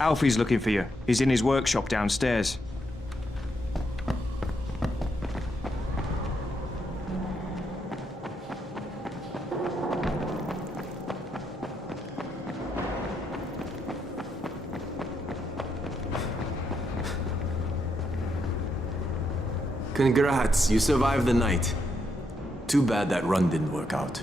Alfie's looking for you. He's in his workshop downstairs. Congrats, you survived the night. Too bad that run didn't work out.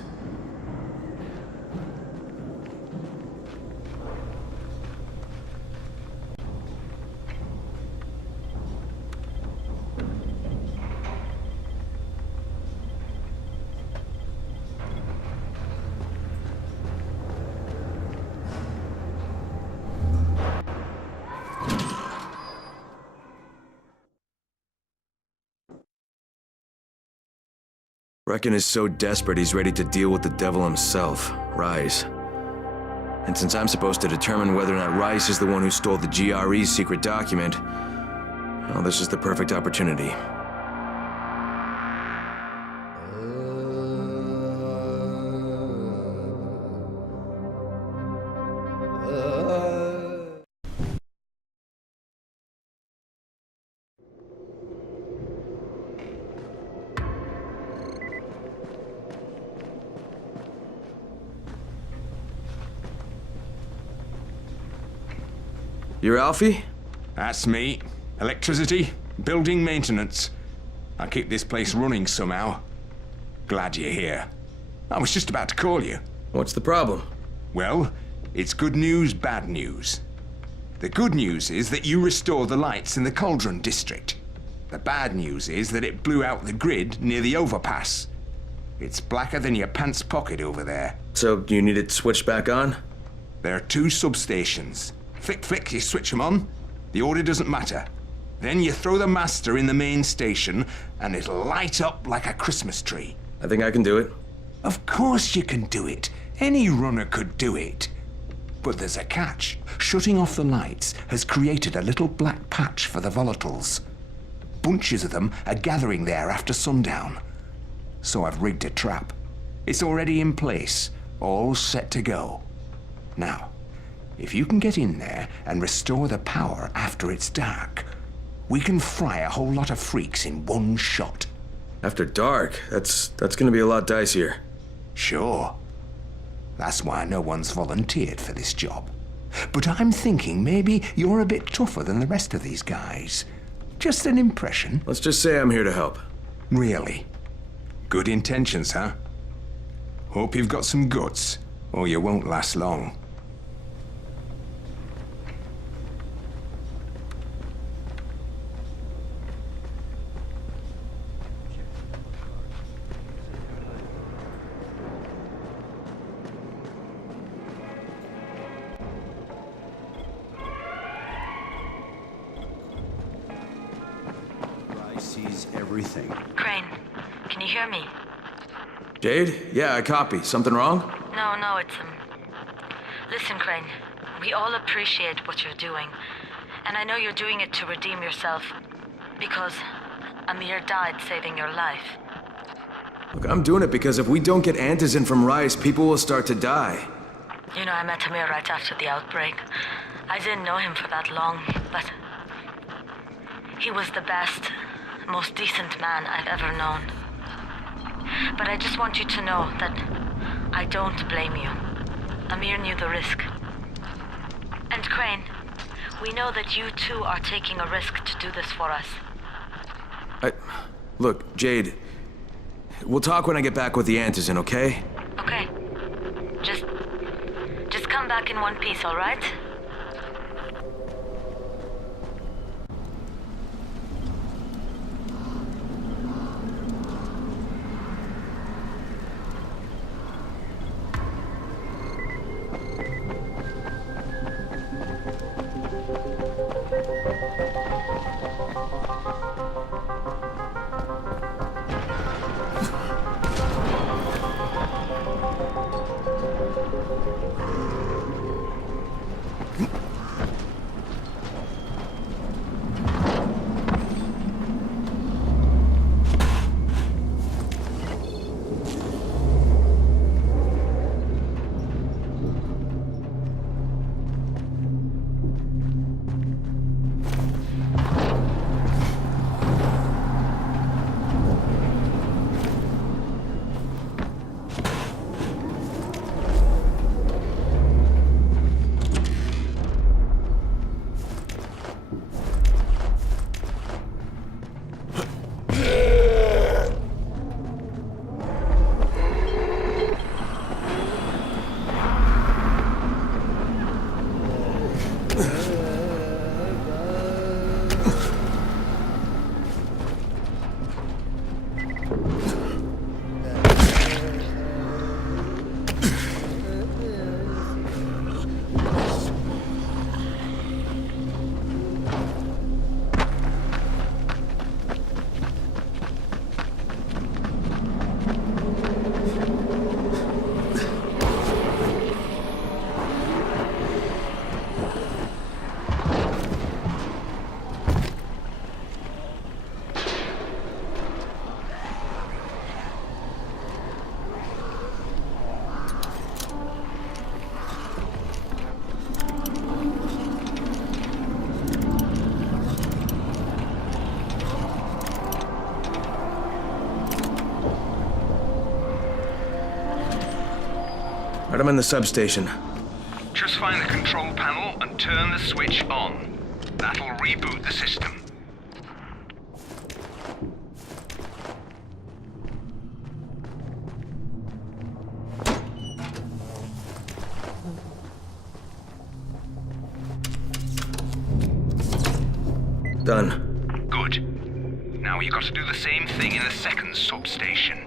Reckon is so desperate he's ready to deal with the devil himself, Rais. And since I'm supposed to determine whether or not Rais is the one who stole the GRE's secret document, well, this is the perfect opportunity. You're Alfie? That's me. Electricity, building maintenance. I keep this place running somehow. Glad you're here. I was just about to call you. What's the problem? Well, it's good news, bad news. The good news is that you restored the lights in the Cauldron district. The bad news is that it blew out the grid near the overpass. It's blacker than your pants pocket over there. So, you need it switched back on? There are 2 substations. Flick, you switch them on. The order doesn't matter. Then you throw the master in the main station, and it'll light up like a Christmas tree. I think I can do it. Of course you can do it. Any runner could do it. But there's a catch. Shutting off the lights has created a little black patch for the volatiles. Bunches of them are gathering there after sundown. So I've rigged a trap. It's already in place, all set to go. Now, if you can get in there and restore the power after it's dark, we can fry a whole lot of freaks in one shot. After dark? That's gonna be a lot dicier. Sure. That's why no one's volunteered for this job. But I'm thinking maybe you're a bit tougher than the rest of these guys. Just an impression. Let's just say I'm here to help. Really? Good intentions, huh? Hope you've got some guts, or you won't last long. Sees everything. Crane, can you hear me? Jade? Yeah, I copy. Something wrong? No, it's, Listen, Crane, we all appreciate what you're doing. And I know you're doing it to redeem yourself. Because Amir died saving your life. Look, I'm doing it because if we don't get antizin from Rais, people will start to die. You know, I met Amir right after the outbreak. I didn't know him for that long, but he was the best, most decent man I've ever known. But I just want you to know that I don't blame you. Amir knew the risk. And Crane, we know that you too are taking a risk to do this for us. Look, Jade, we'll talk when I get back with the antizin, okay? Okay. Just come back in one piece, all right? Right, I'm in the substation. Just find the control panel and turn the switch on. That'll reboot the system. Done. Good. Now you got to do the same thing in the second substation.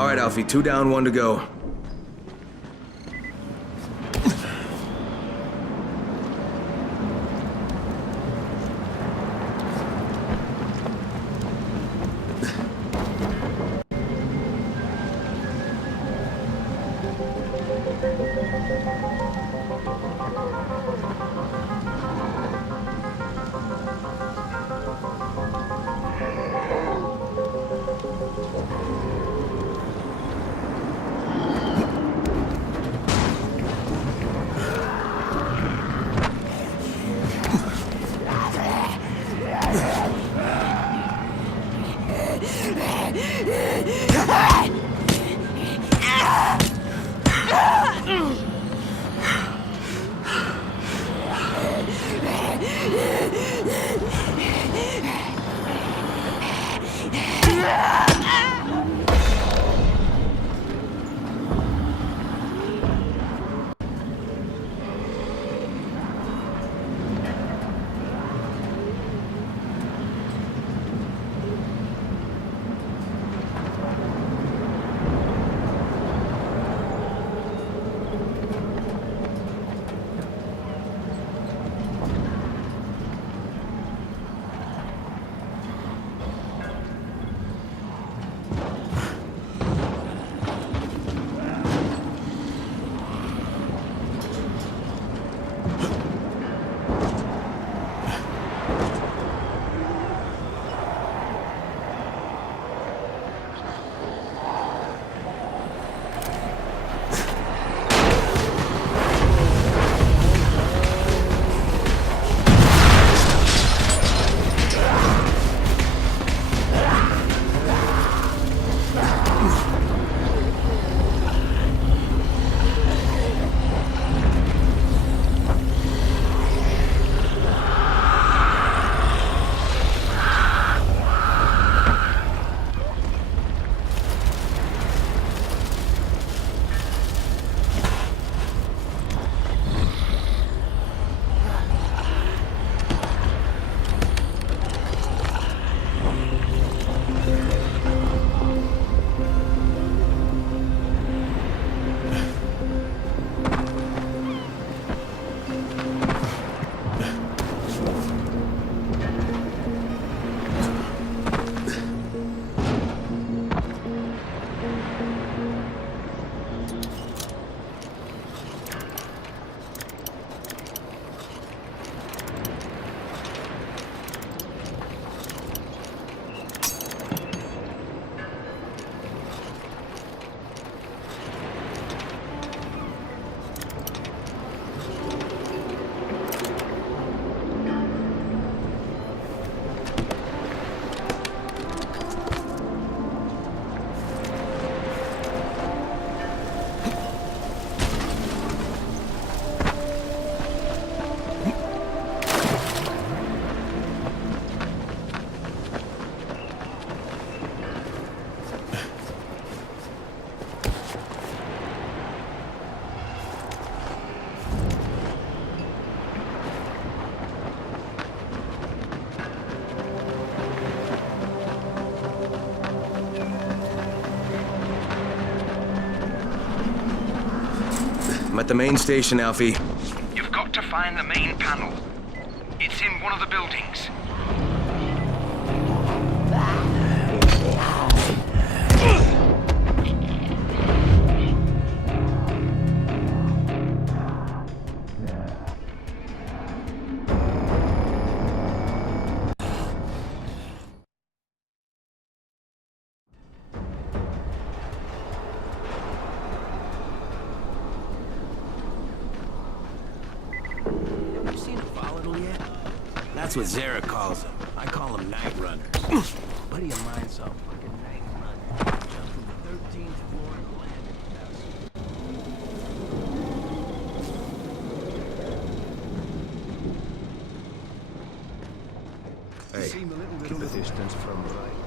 All right, Alfie, 2 down, 1 to go. I'm at the main station, Alfie. You've got to find the main panel. It's in one of the buildings. That's what Zara calls them. I call them night runners. Buddy of mine saw a fucking night runner jump from the 13th floor and land. Hey, Seem a little bit of a distance from right.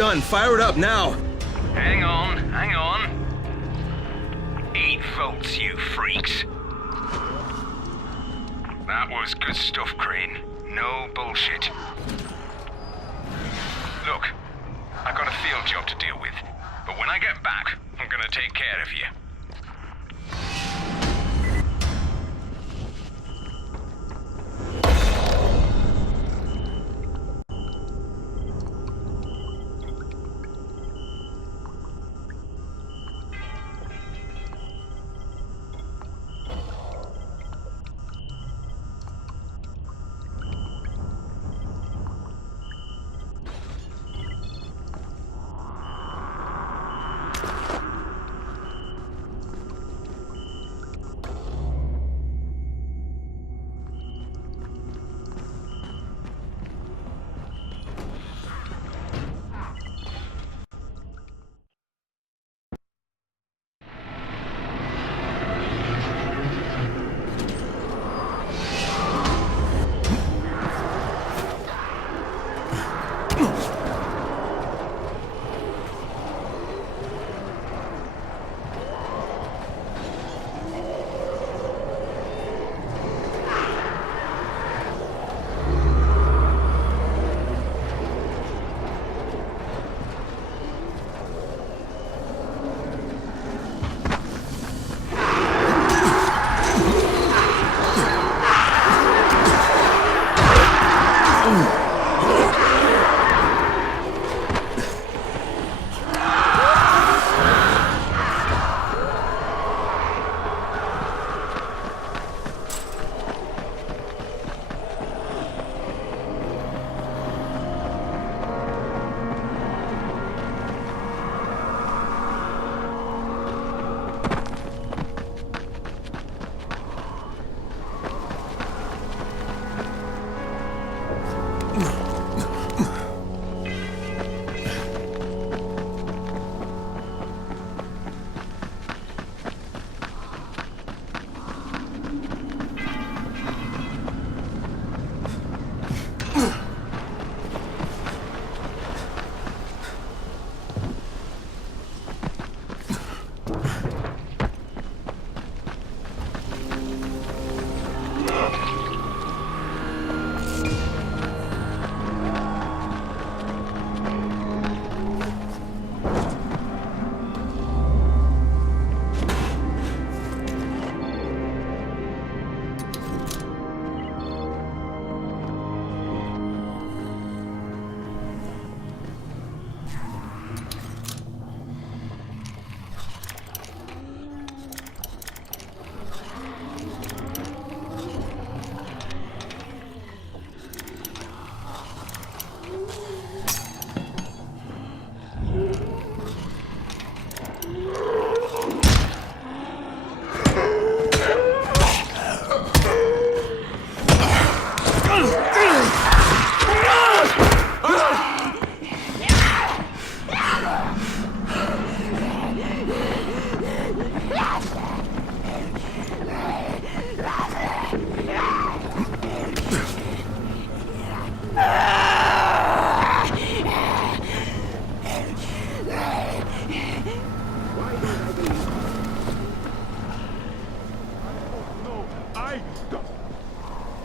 done. Fire it up now. Hang on, hang on. 8 volts, you freaks. That was good stuff, Crane. No bullshit. Look, I've got a field job to deal with, but when I get back, I'm gonna take care of you.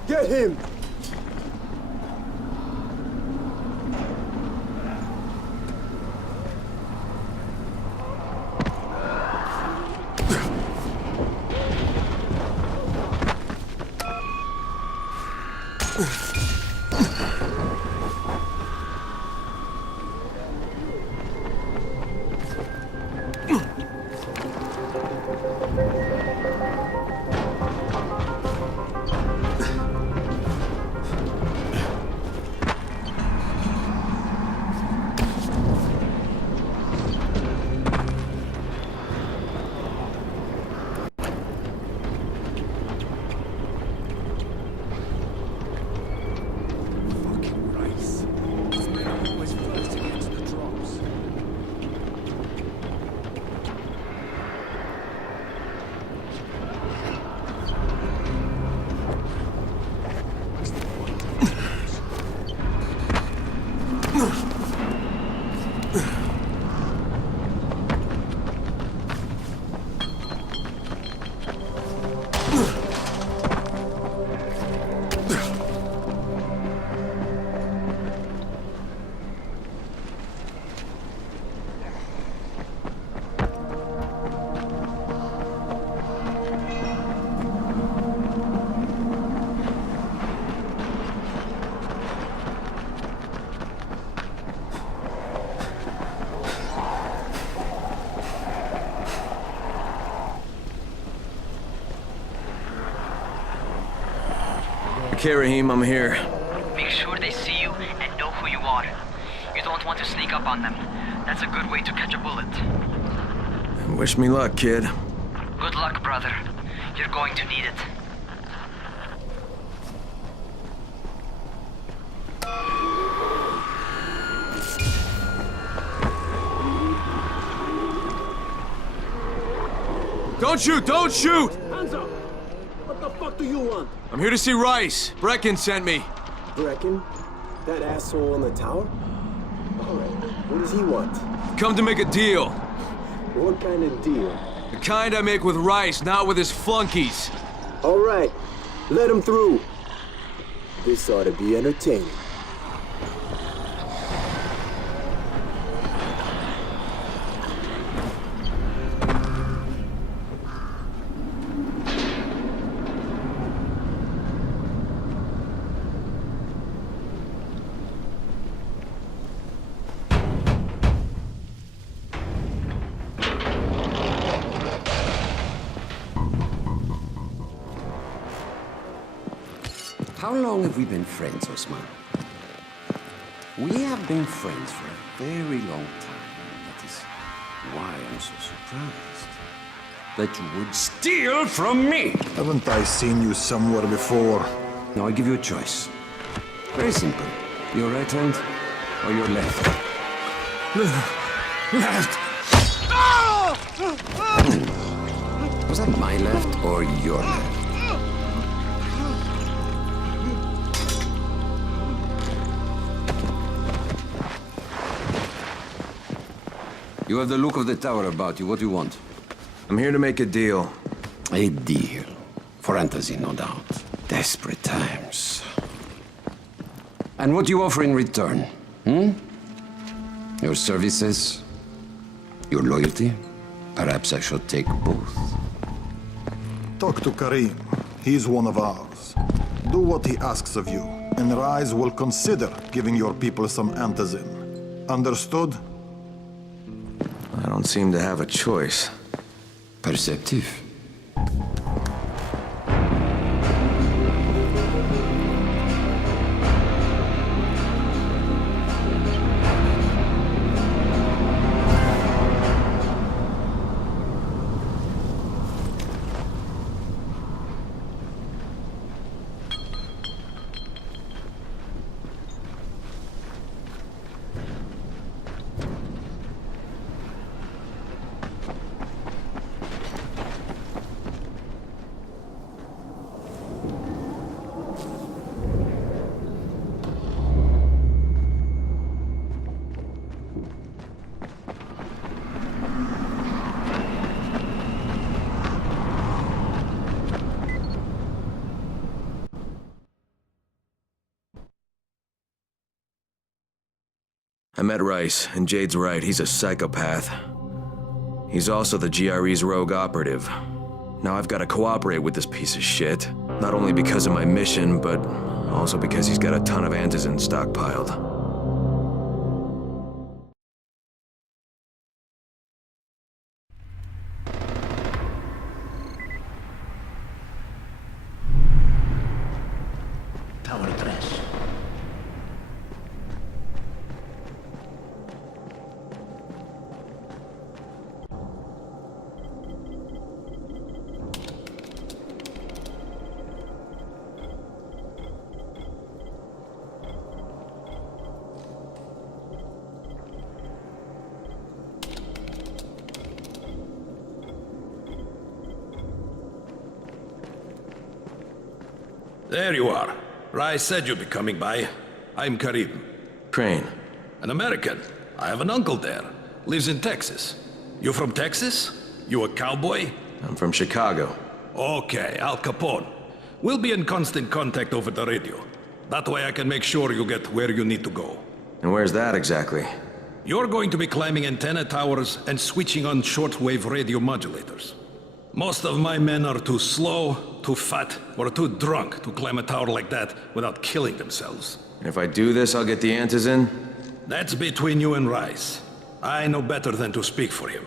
Get him! Okay, Raheem, I'm here. Make sure they see you and know who you are. You don't want to sneak up on them. That's a good way to catch a bullet. Wish me luck, kid. Good luck, brother. You're going to need it. Don't shoot! Don't shoot! Hands up! What the fuck do you want? I'm here to see Rais. Brecken sent me. Brecken? That asshole on the tower? Alright, what does he want? Come to make a deal. What kind of deal? The kind I make with Rais, not with his flunkies. Alright, let him through. This ought to be entertaining. How long have we been friends, Osman? We have been friends for a very long time. That is why I'm so surprised that you would steal from me. Haven't I seen you somewhere before? Now I give you a choice. Very simple. Your right hand or your left? Left! Was that my left or your left? You have the look of the tower about you. What do you want? I'm here to make a deal. A deal. For Antazin, no doubt. Desperate times. And what do you offer in return? Your services? Your loyalty? Perhaps I should take both. Talk to Karim. He's one of ours. Do what he asks of you, and Rais will consider giving your people some Antazin. Understood? I don't seem to have a choice. Perceptive. I met Rais, and Jade's right, he's a psychopath. He's also the GRE's rogue operative. Now I've got to cooperate with this piece of shit. Not only because of my mission, but also because he's got a ton of antizin stockpiled. Tower 3. There you are. Rais said you'd be coming by. I'm Karim. Crane. An American. I have an uncle there. Lives in Texas. You from Texas? You a cowboy? I'm from Chicago. Okay, Al Capone. We'll be in constant contact over the radio. That way I can make sure you get where you need to go. And where's that exactly? You're going to be climbing antenna towers and switching on shortwave radio modulators. Most of my men are too slow, too fat, or too drunk to climb a tower like that without killing themselves. And if I do this, I'll get the antizin? That's between you and Rais. I know better than to speak for him.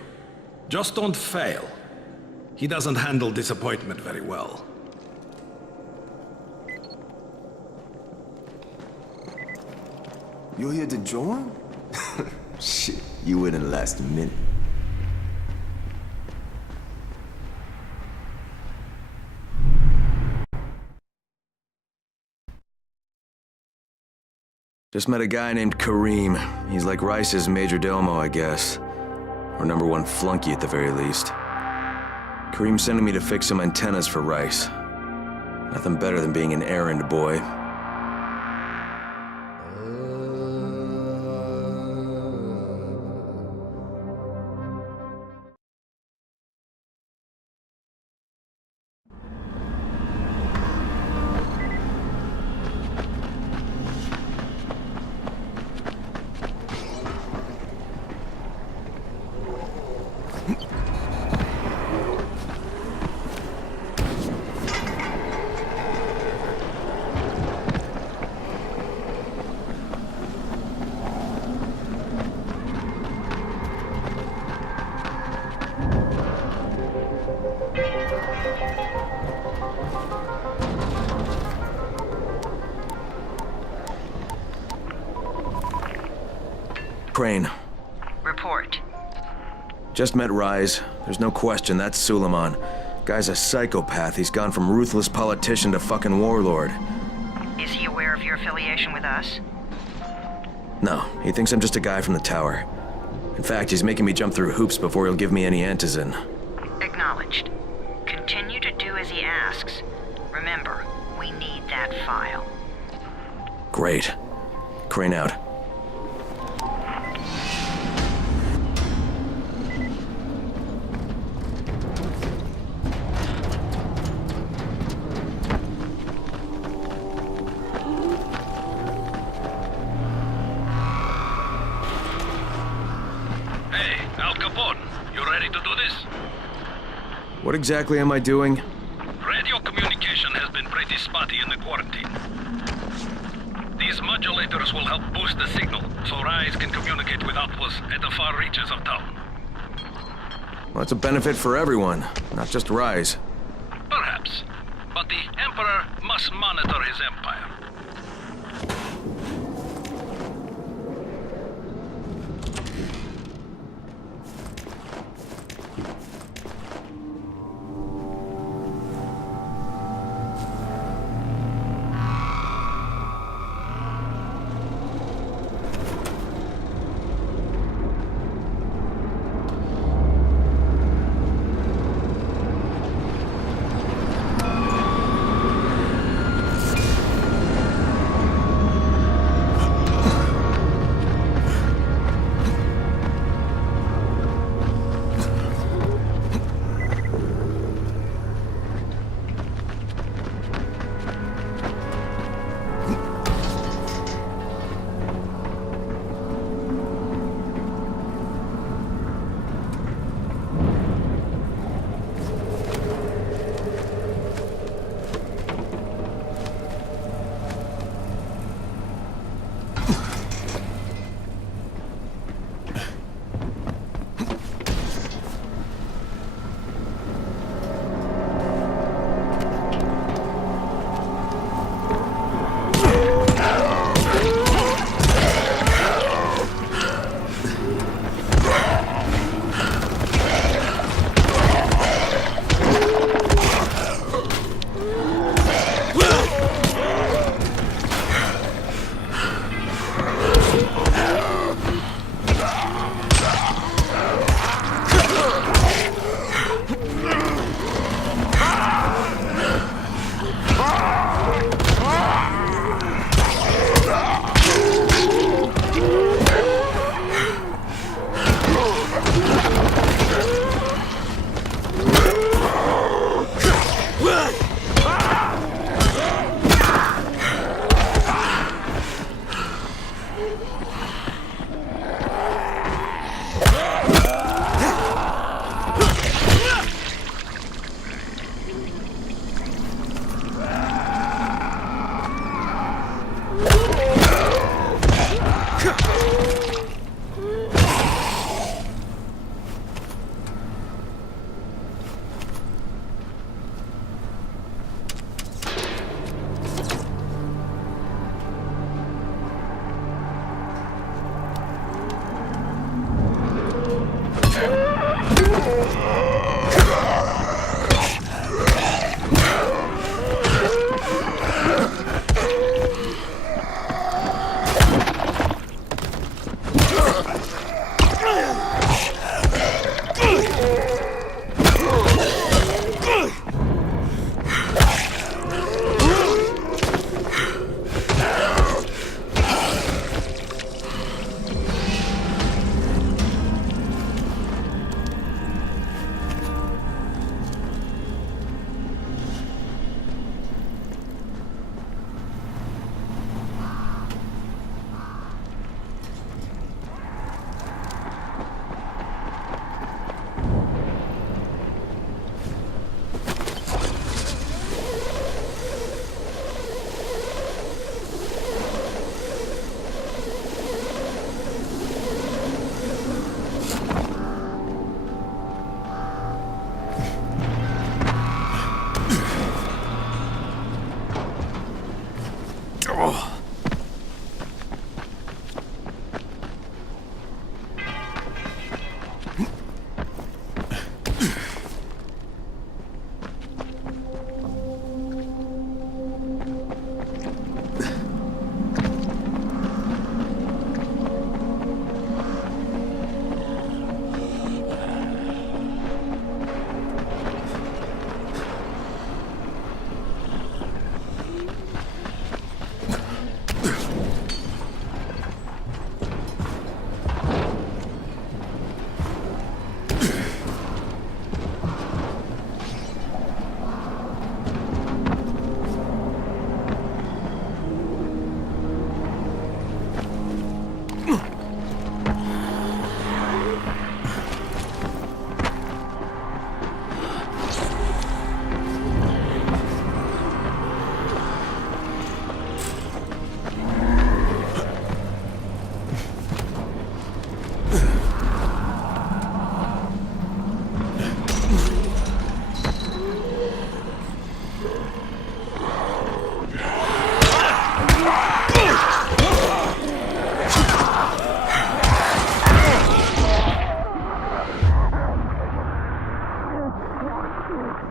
Just don't fail. He doesn't handle disappointment very well. You're here to join? Shit, you wouldn't last a minute. Just met a guy named Kareem. He's like Rice's major domo, I guess. Or #1 flunky at the very least. Kareem's sending me to fix some antennas for Rice. Nothing better than being an errand boy. Crane. Report. Just met Rais. There's no question, that's Suleiman. Guy's a psychopath. He's gone from ruthless politician to fucking warlord. Is he aware of your affiliation with us? No, he thinks I'm just a guy from the tower. In fact, he's making me jump through hoops before he'll give me any antizin. Acknowledged. Continue to do as he asks. Remember, we need that file. Great. Crane out. What exactly am I doing? Radio communication has been pretty spotty in the quarantine. These modulators will help boost the signal, so Rais can communicate with outposts at the far reaches of town. Well, it's a benefit for everyone, not just Rais. Perhaps. But the Emperor must monitor his empire.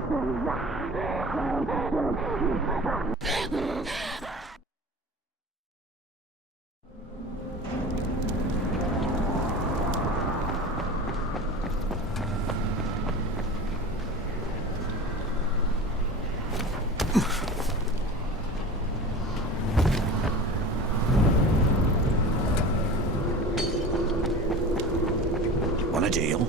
Want a deal?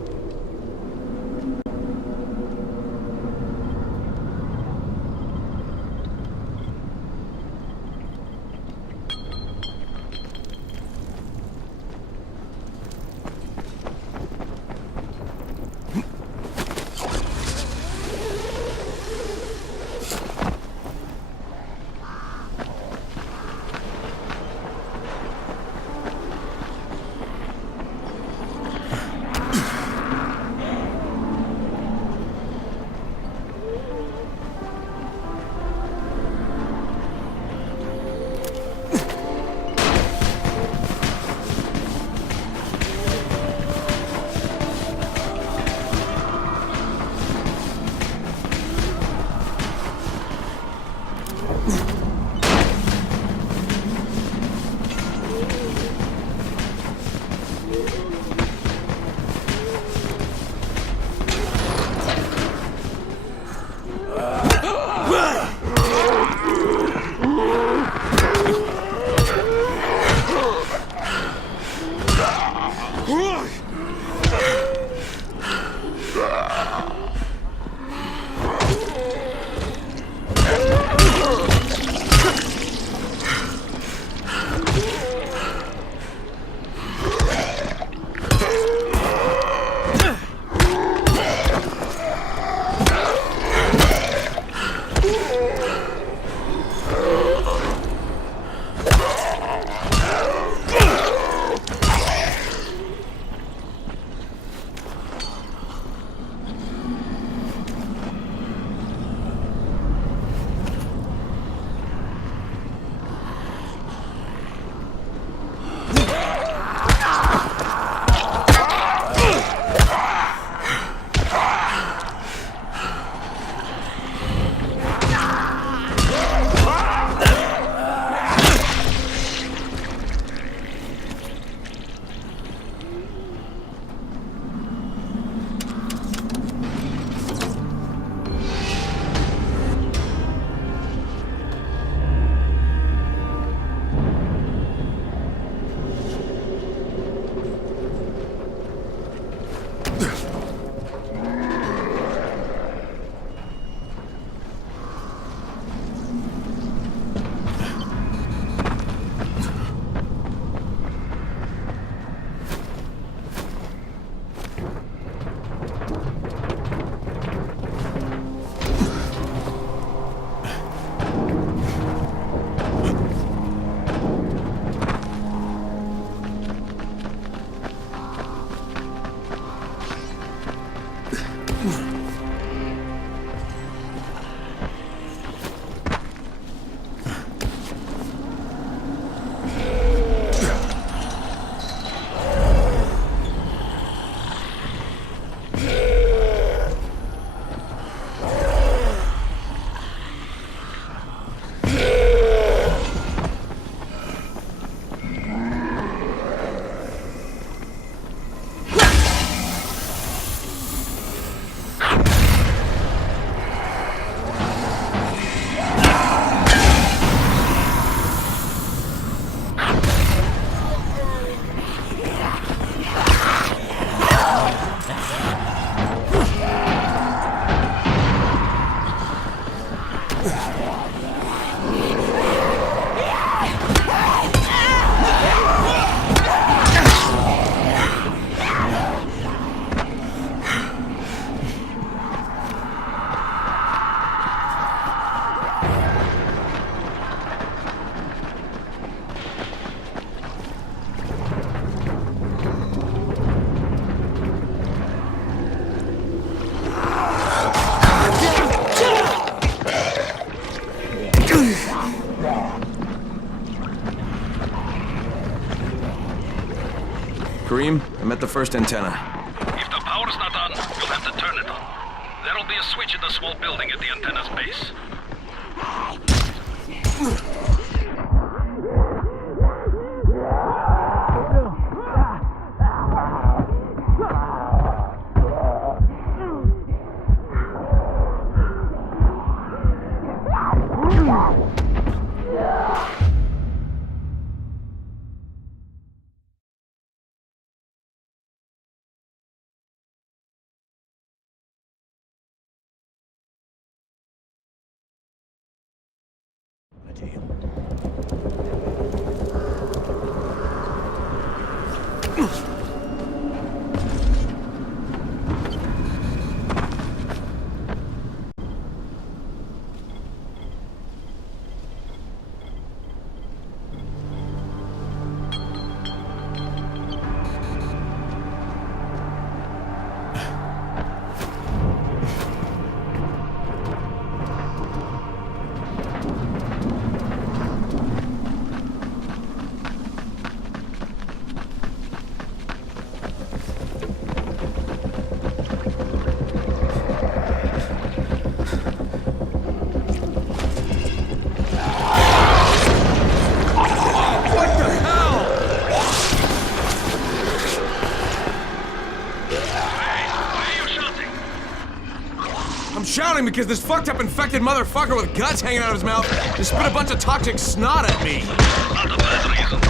Kareem, I'm at the first antenna. If the power's not on, you'll have to turn it on. There'll be a switch in the small building at the antenna's base. Shouting because this fucked up infected motherfucker with guts hanging out of his mouth just spit a bunch of toxic snot at me. Not a bad reason.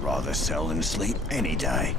I'd rather sell than sleep any day.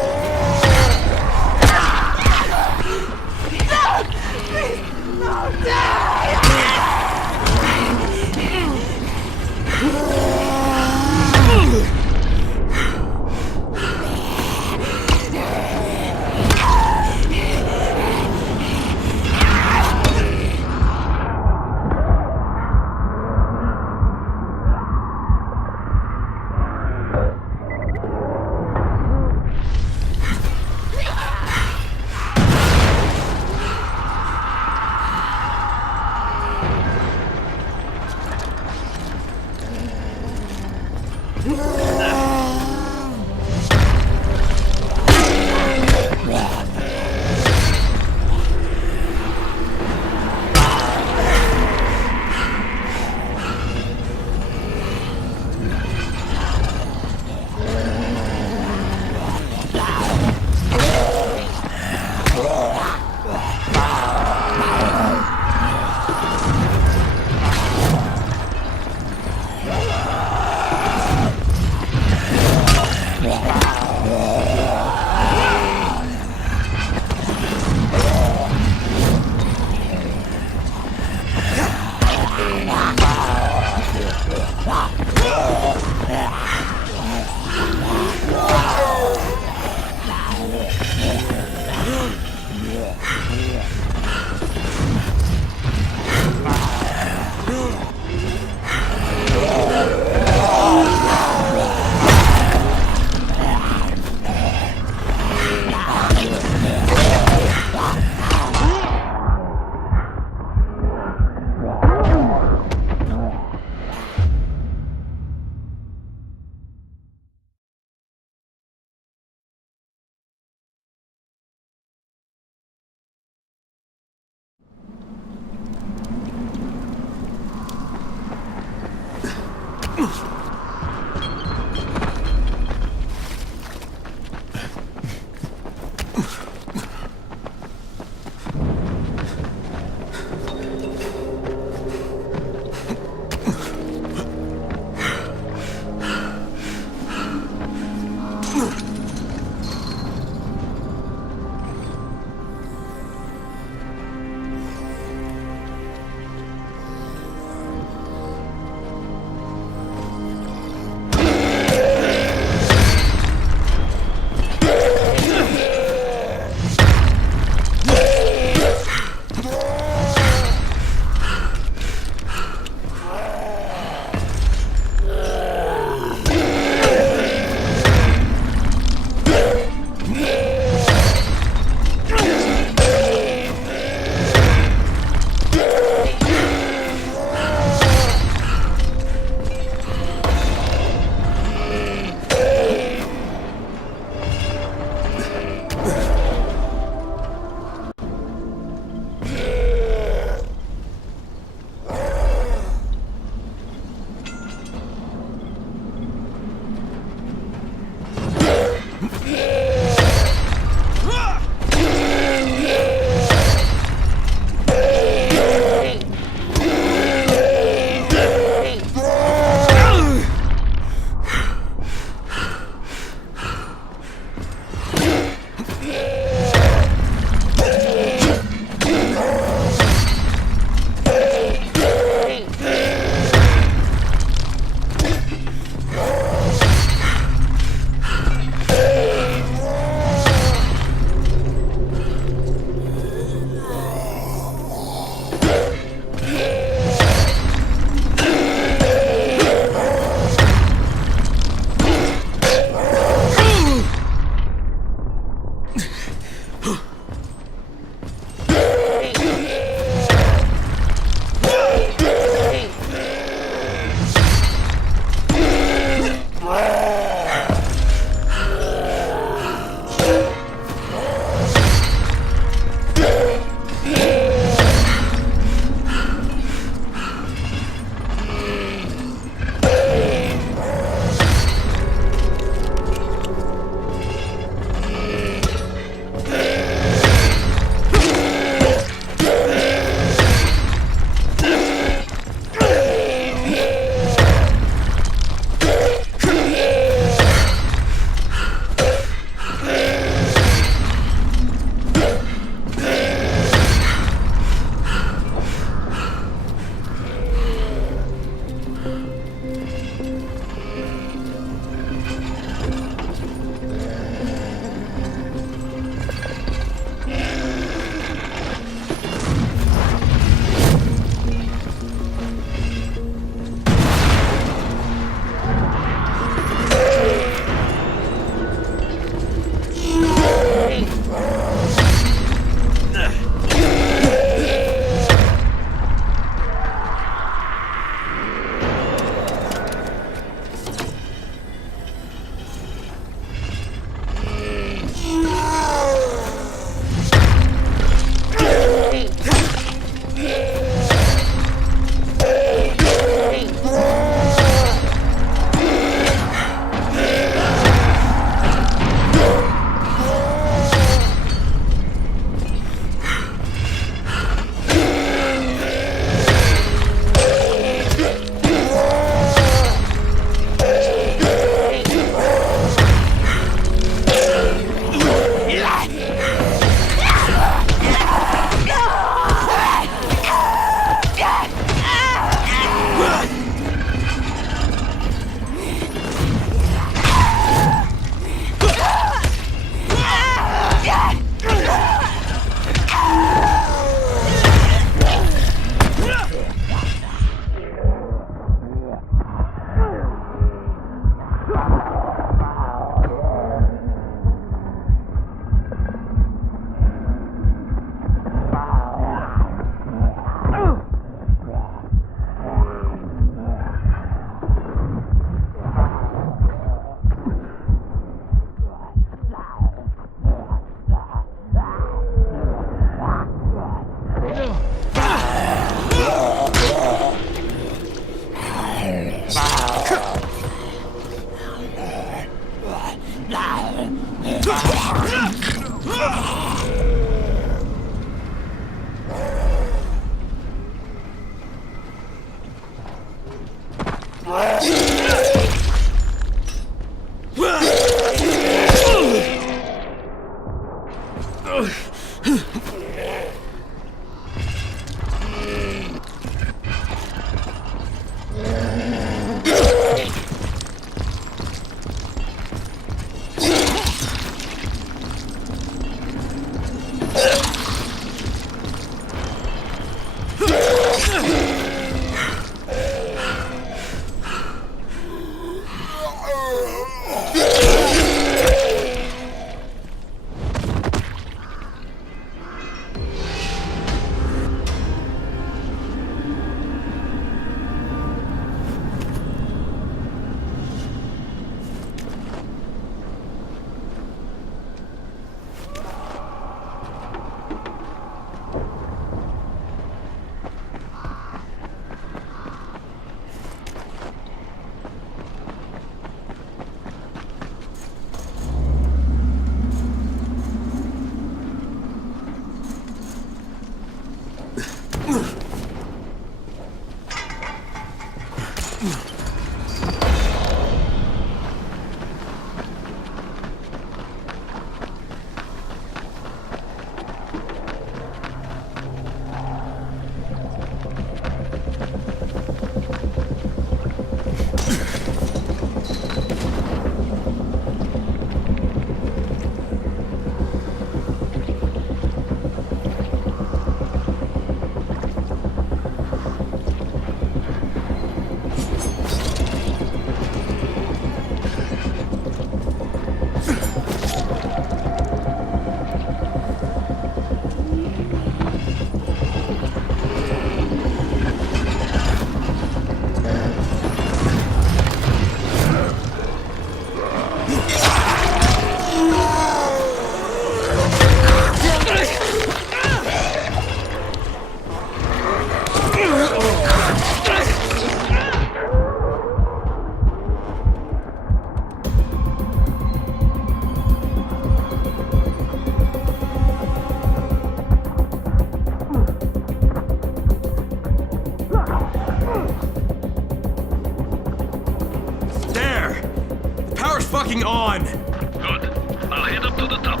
fucking on! Good. I'll head up to the top.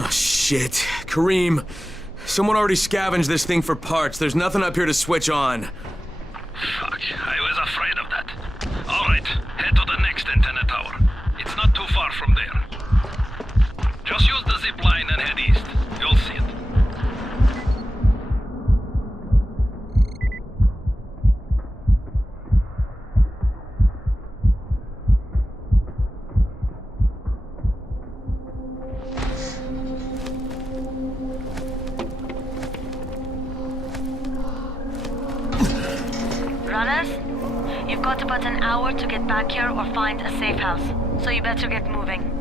Oh, shit. Kareem, someone already scavenged this thing for parts. There's nothing up here to switch on. Fuck, I was afraid of that. All right, head to the next antenna tower. It's not too far from there. Just use the zip line and head east. You'll see it. got an hour to get back here or find a safe house. So you better get moving.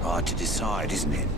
Hard to decide, isn't it?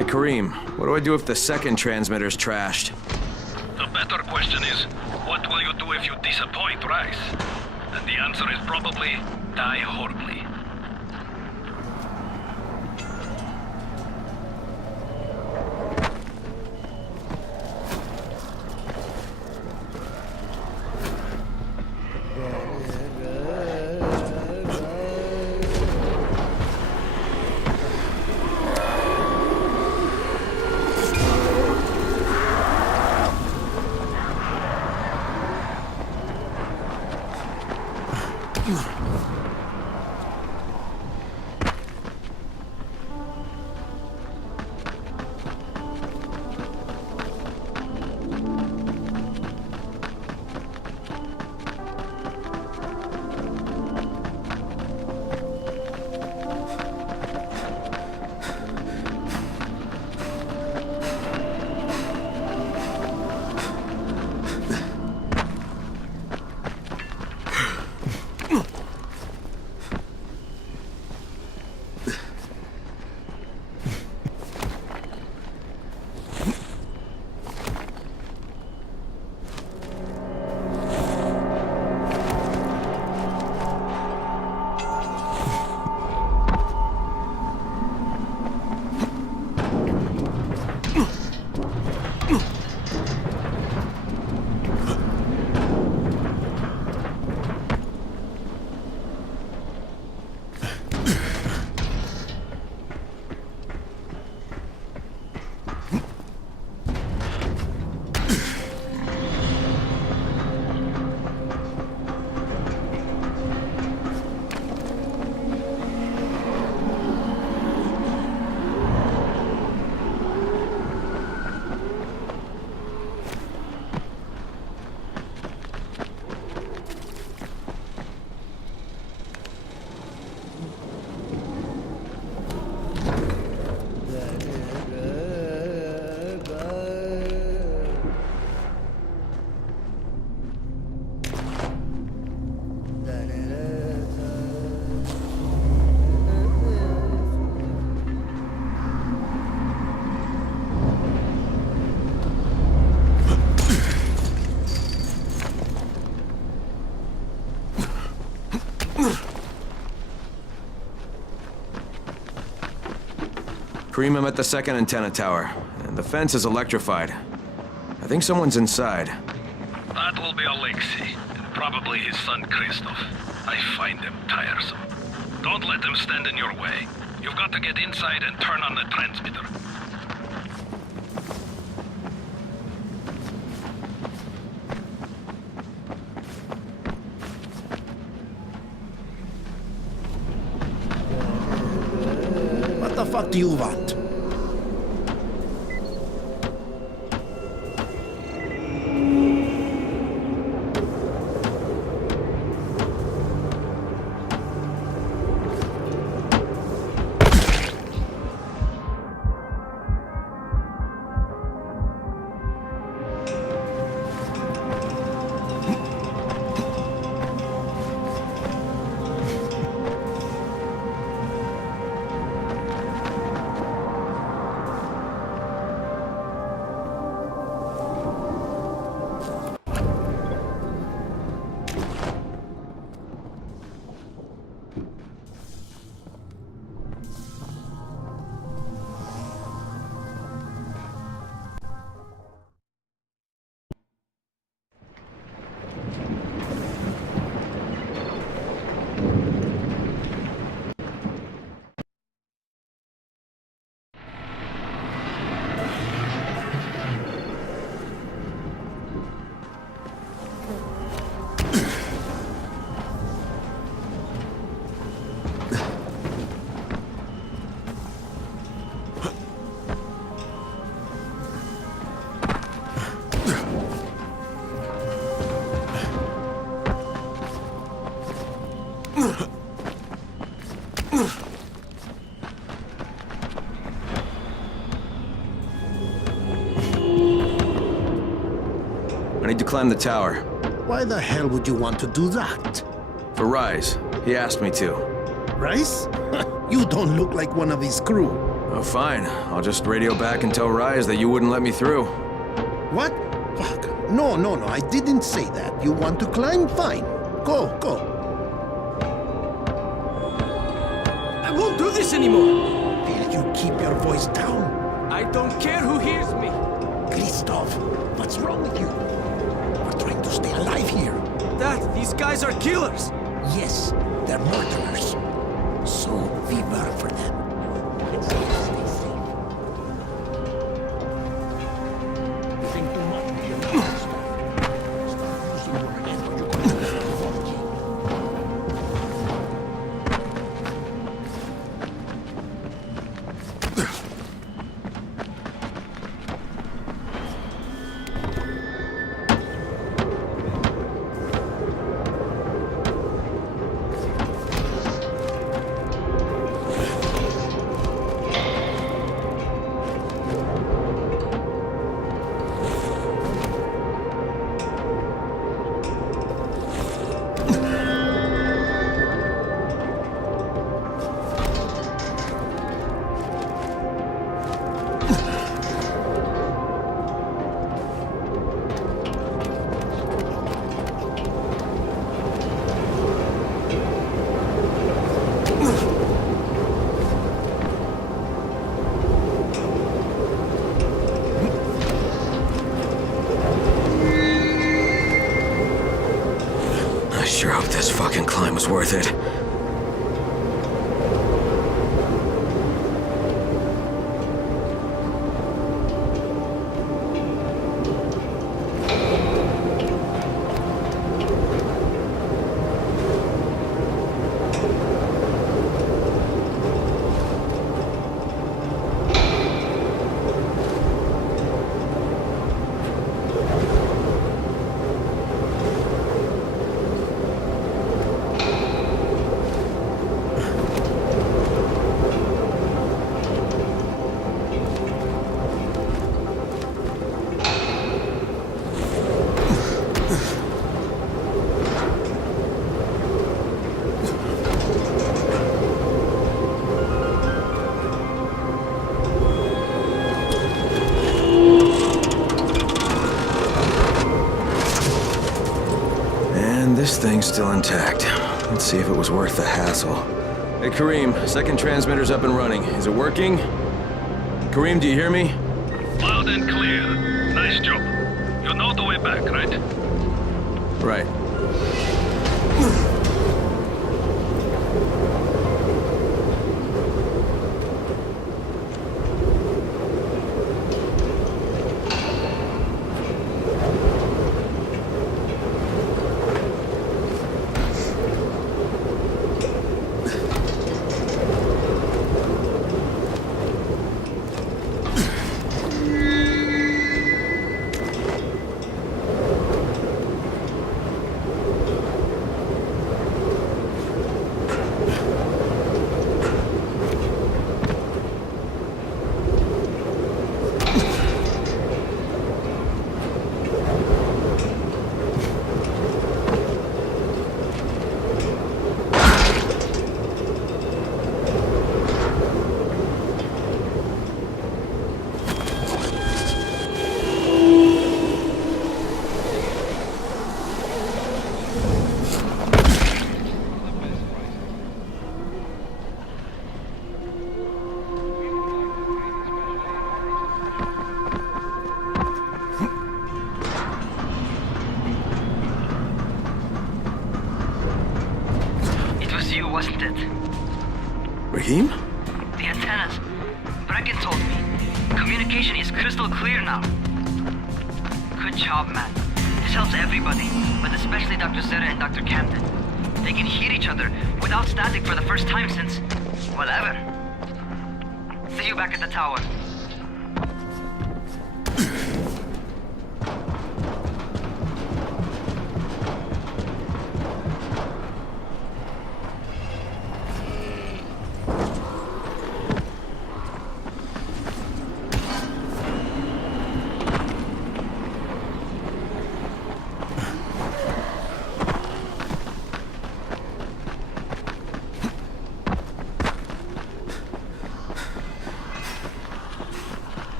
Hey, Kareem, what do I do if the second transmitter's trashed? The better question is, what will you do if you disappoint Rais? And the answer is probably die horribly. Kareem, I'm at the second antenna tower, and the fence is electrified. I think someone's inside. That will be Alexei, and probably his son Christoph. I find them tiresome. Don't let them stand in your way. You've got to get inside and turn on the transmitter. What the fuck do you want? I need to climb the tower. Why the hell would you want to do that? For Rais. He asked me to. Rais? You don't look like one of his crew. Oh, fine. I'll just radio back and tell Rais that you wouldn't let me through. What? Fuck. No, I didn't say that. You want to climb? Fine. Go. I won't do this anymore! Will you keep your voice down? I don't care who hears me! Christoph, what's wrong with you? We're trying to stay alive here. Dad, these guys are killers! Yes, they're murderers. So we work for them. Let's stay safe. You think too much of your own stuff. Start using your head when you're going to technology. I sure hope this fucking climb was worth it. This thing's still intact. Let's see if it was worth the hassle. Hey, Kareem, second transmitter's up and running. Is it working? Kareem, do you hear me? Loud and clear. Nice job. You know the way back, right? Right. Wasn't it? Raheem? The antennas. Brecken told me. Communication is crystal clear now. Good job, man. This helps everybody, but especially Dr. Zeta and Dr. Camden. They can hear each other without static for the first time since, well, ever. See you back at the tower.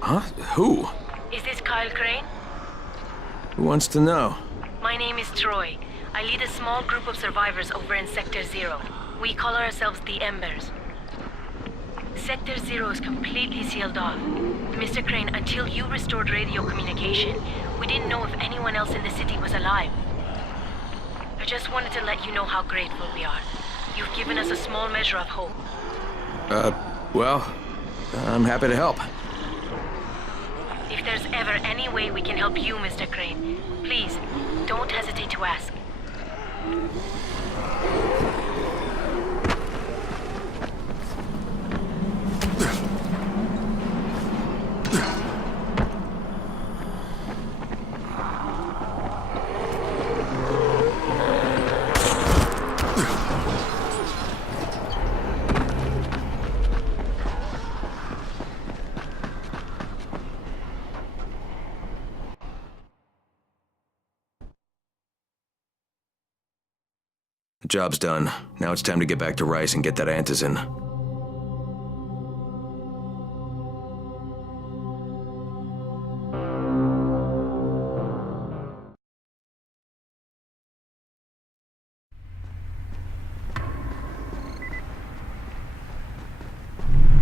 Huh? Who? Is this Kyle Crane? Who wants to know? My name is Troy. I lead a small group of survivors over in Sector 0. We call ourselves the Embers. Sector 0 is completely sealed off. Mr. Crane, until you restored radio communication, we didn't know if anyone else in the city was alive. I just wanted to let you know how grateful we are. You've given us a small measure of hope. Well, I'm happy to help. If there's ever any way we can help you, Mr. Crane, please, don't hesitate to ask. The job's done. Now it's time to get back to Rais and get that antizin.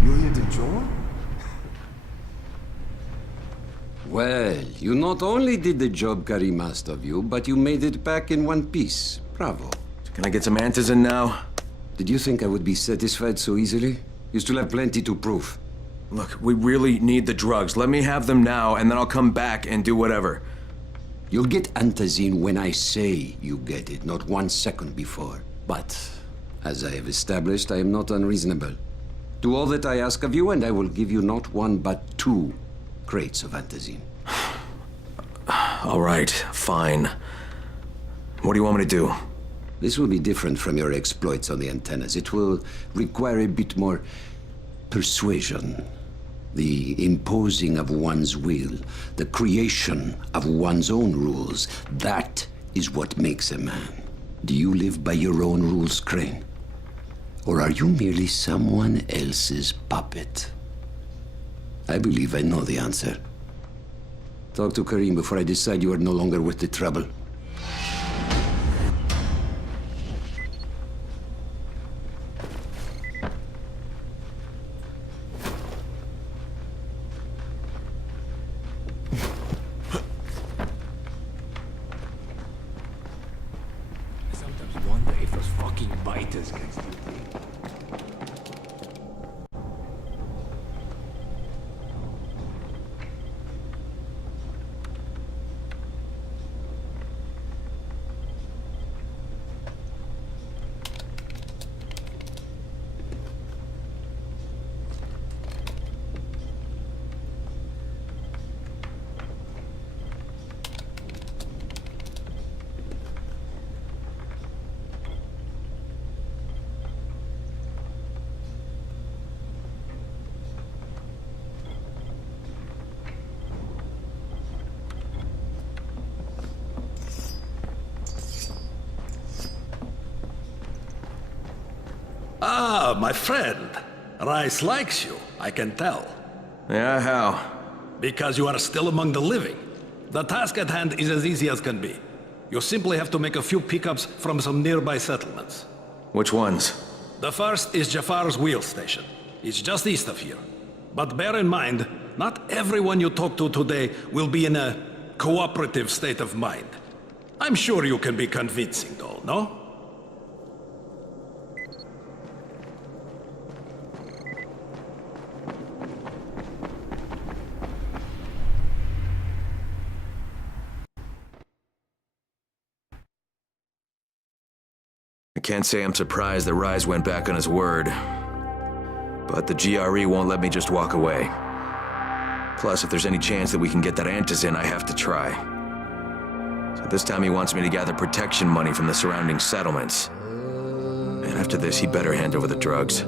You're here to join? Well, you not only did the job Karim asked of you, but you made it back in one piece. Bravo. Can I get some antizin now? Did you think I would be satisfied so easily? You still have plenty to prove. Look, we really need the drugs. Let me have them now, and then I'll come back and do whatever. You'll get antizin when I say you get it, not 1 second before. But, as I have established, I am not unreasonable. Do all that I ask of you, and I will give you not one but 2 crates of antizin. All right, fine. What do you want me to do? This will be different from your exploits on the antennas. It will require a bit more persuasion. The imposing of one's will, the creation of one's own rules. That is what makes a man. Do you live by your own rules, Crane? Or are you merely someone else's puppet? I believe I know the answer. Talk to Karim before I decide you are no longer worth the trouble. Sometimes wonder if those fucking biters can still think. Ah, my friend. Rais likes you, I can tell. Yeah, how? Because you are still among the living. The task at hand is as easy as can be. You simply have to make a few pickups from some nearby settlements. Which ones? The first is Jafar's wheel station. It's just east of here. But bear in mind, not everyone you talk to today will be in a cooperative state of mind. I'm sure you can be convincing though, no? I can't say I'm surprised that Rais went back on his word. But the GRE won't let me just walk away. Plus, if there's any chance that we can get that antizin, I have to try. So this time he wants me to gather protection money from the surrounding settlements. And after this, he better hand over the drugs.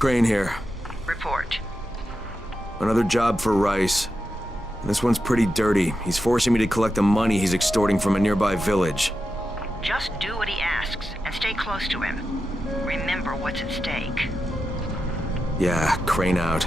Crane here. Report. Another job for Rais. This one's pretty dirty. He's forcing me to collect the money he's extorting from a nearby village. Just do what he asks and stay close to him. Remember what's at stake. Yeah, Crane out.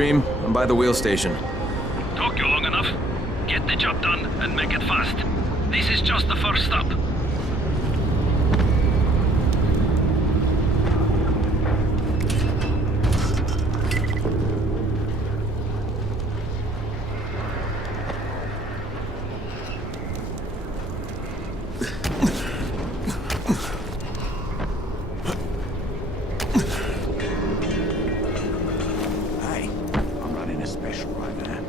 Kareem. I'm by the wheel station. Took you long enough. Get the job done and make it fast. This is just the first stop. Hey, I'm running a special right now.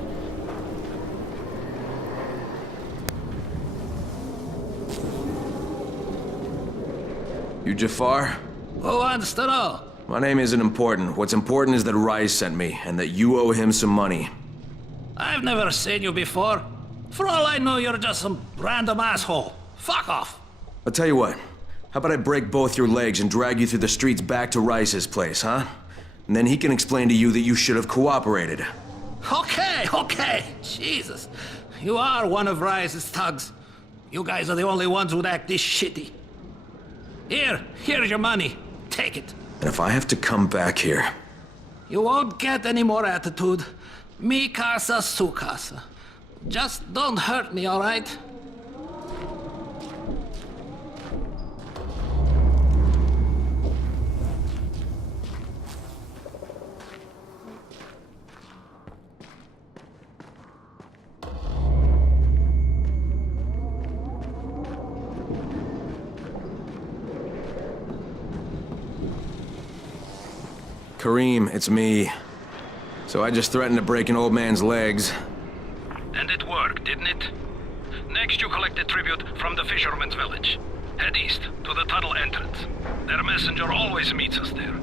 You Jafar? Who wants to know? My name isn't important. What's important is that Rais sent me, and that you owe him some money. I've never seen you before. For all I know, you're just some random asshole. Fuck off. I'll tell you what. How about I break both your legs and drag you through the streets back to Rais's place, huh? And then he can explain to you that you should have cooperated. Okay. Jesus. You are one of Rise's thugs. You guys are the only ones who'd act this shitty. Here's your money. Take it. And if I have to come back here... You won't get any more attitude. Mi casa, su casa. Just don't hurt me, all right? Kareem, it's me. So I just threatened to break an old man's legs. And it worked, didn't it? Next, you collect the tribute from the fisherman's village. Head east to the tunnel entrance. Their messenger always meets us there.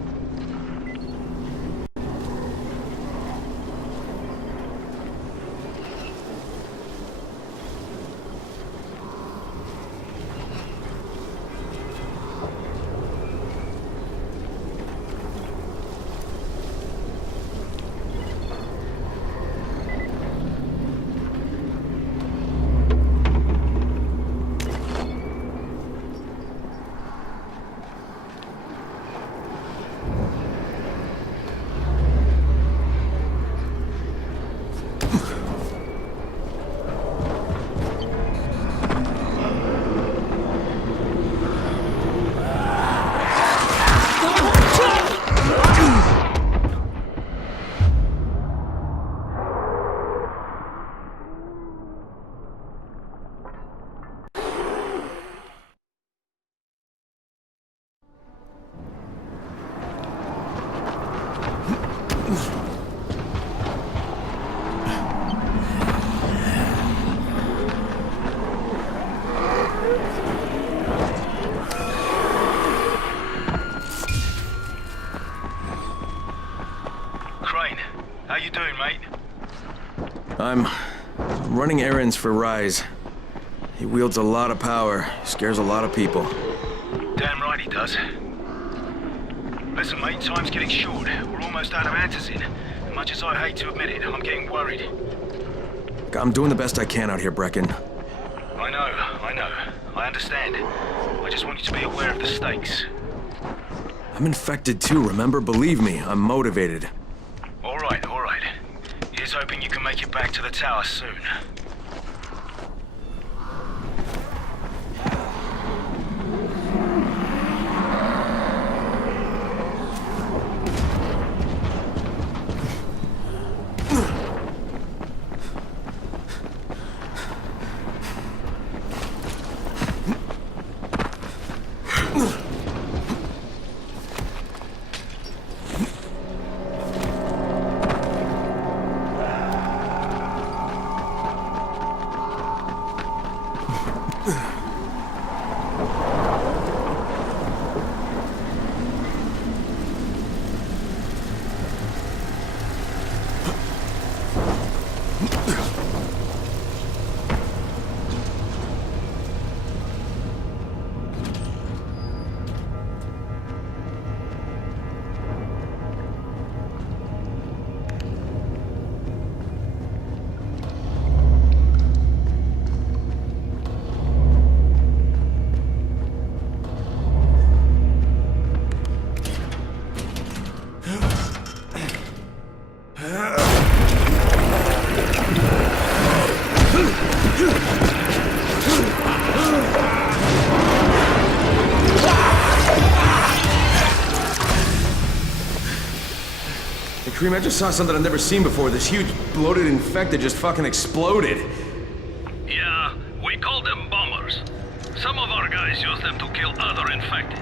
How you doing, mate? I'm running errands for Rais. He wields a lot of power, scares a lot of people. Damn right he does. Listen, mate, time's getting short. We're almost out of Antizin. Much as I hate to admit it, I'm getting worried. I'm doing the best I can out here, Brecken. I know. I understand. I just want you to be aware of the stakes. I'm infected too, remember? Believe me, I'm motivated. All right. Here's hoping you can make it back to the tower soon. Kareem, I just saw something I've never seen before. This huge, bloated infected just fucking exploded. Yeah, we call them bombers. Some of our guys use them to kill other infected.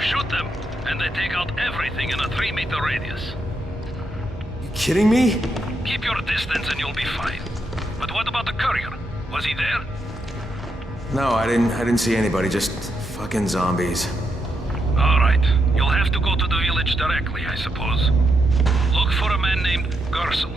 Shoot them, and they take out everything in a 3-meter radius. You kidding me? Keep your distance and you'll be fine. But what about the courier? Was he there? No, I didn't see anybody, just fucking zombies. All right. You'll have to go to the village directly, I suppose. Look for a man named Gersel.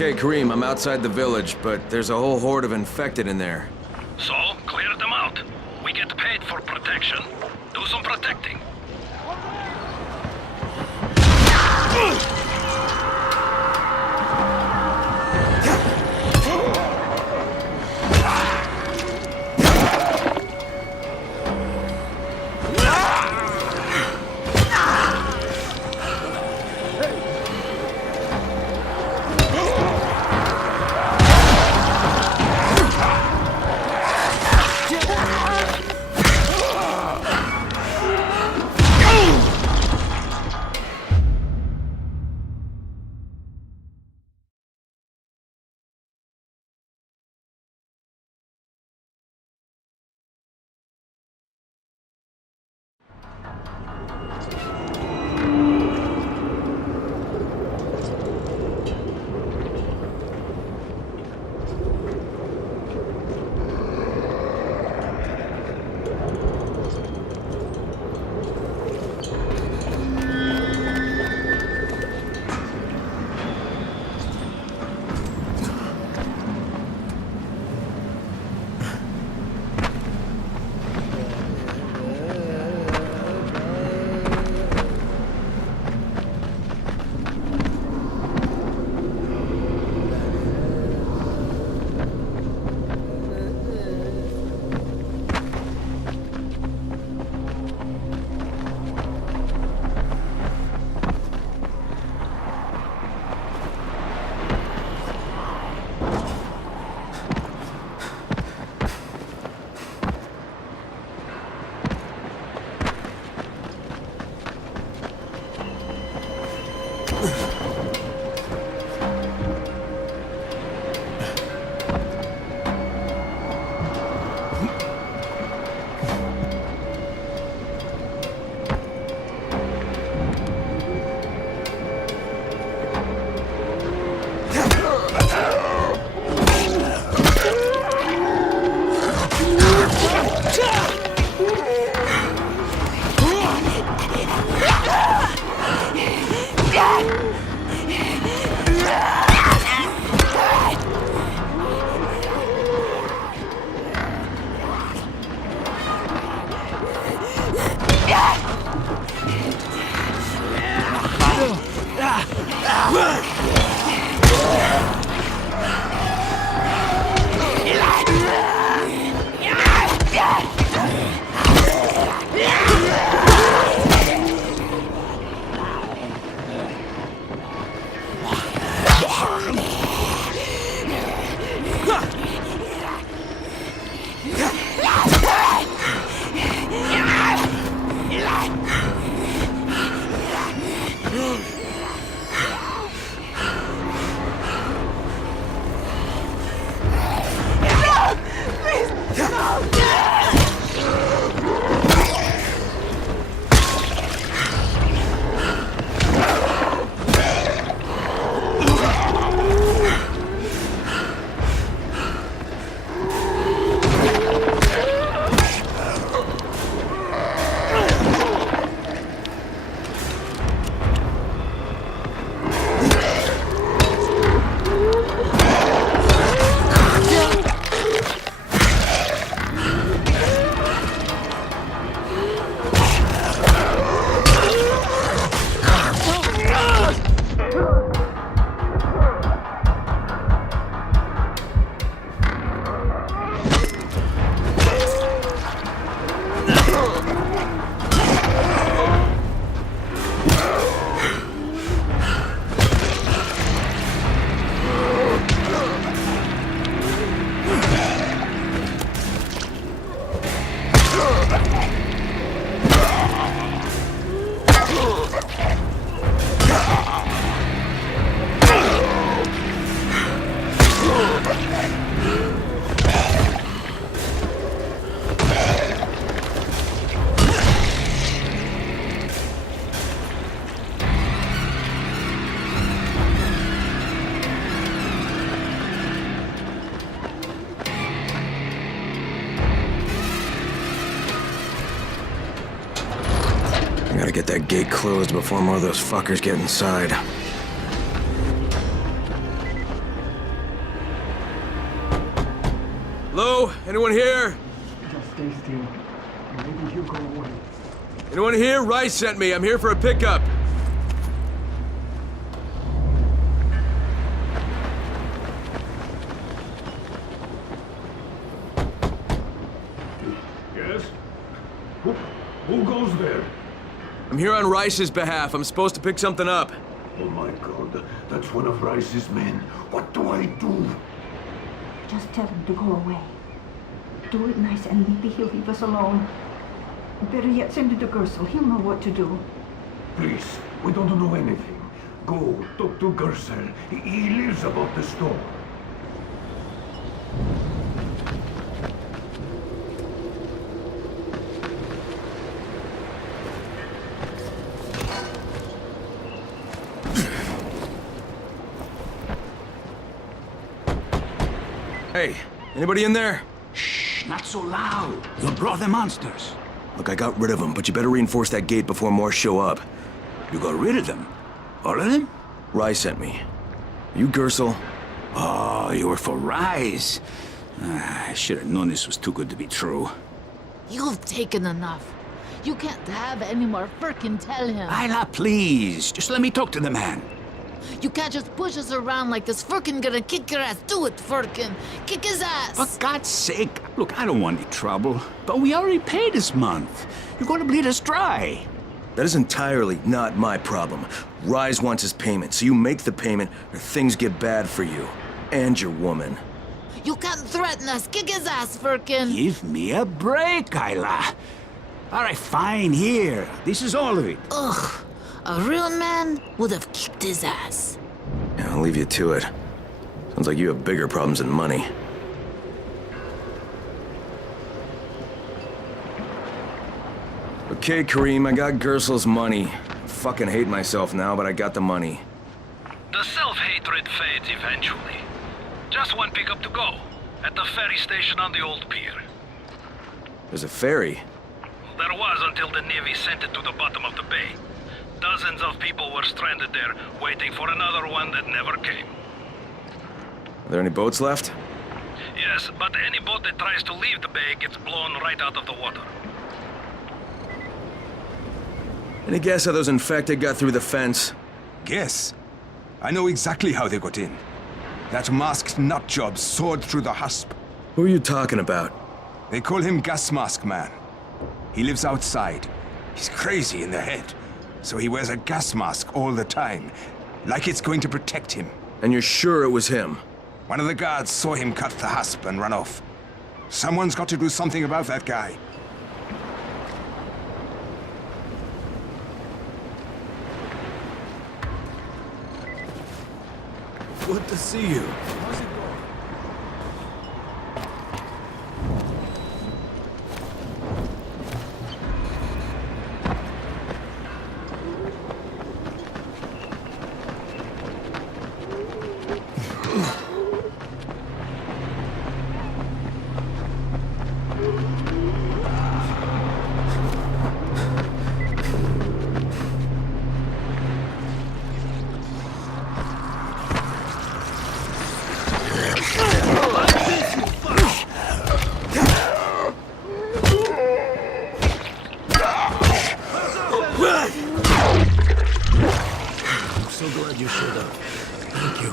Okay, Kareem, I'm outside the village, but there's a whole horde of infected in there. So, clear them out. We get paid for protection. Do some protecting. Gotta get that gate closed before more of those fuckers get inside. Hello? Anyone here? Just stay still. Maybe he'll go away. Anyone here? Rais sent me. I'm here for a pickup. Yes? Who goes there? I'm here on Rais's behalf. I'm supposed to pick something up. Oh my god, that's one of Rais's men. What do I do? Just tell him to go away. Do it nice and maybe he'll leave us alone. Better yet, send it to Gersel. He'll know what to do. Please, we don't know anything. Go, talk to Gersel. He lives about the store. Hey, anybody in there? Shh, not so loud. You'll draw the monsters. Look, I got rid of them, but you better reinforce that gate before more show up. You got rid of them? All of them? Rais sent me. You Gersel? Oh, you were for Rais. I should have known this was too good to be true. You've taken enough. You can't have any more. Frickin' tell him. Isla, please. Just let me talk to the man. You can't just push us around like this. Frickin' gonna kick your ass. Do it, Frickin'. Kick his ass. For God's sake. Look, I don't want any trouble. But we already paid this month. You're gonna bleed us dry. That is entirely not my problem. Rais wants his payment, so you make the payment or things get bad for you. And your woman. You can't threaten us. Kick his ass, Frickin'. Give me a break, Isla. All right, fine, here. This is all of it. Ugh. A real man would have kicked his ass. Yeah, I'll leave you to it. Sounds like you have bigger problems than money. Okay, Kareem, I got Gersel's money. I fucking hate myself now, but I got the money. The self-hatred fades eventually. Just one pickup to go. At the ferry station on the old pier. There's a ferry. There was until the Navy sent it to the bottom of the bay. Dozens of people were stranded there, waiting for another one that never came. Are there any boats left? Yes, but any boat that tries to leave the bay gets blown right out of the water. Any guess how those infected got through the fence? Guess? I know exactly how they got in. That masked nutjob soared through the husp. Who are you talking about? They call him Gas Mask Man. He lives outside. He's crazy in the head, so he wears a gas mask all the time, like it's going to protect him. And you're sure it was him? One of the guards saw him cut the husp and run off. Someone's got to do something about that guy. Good to see you. So glad you showed up. Thank you.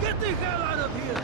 Get the hell out of here!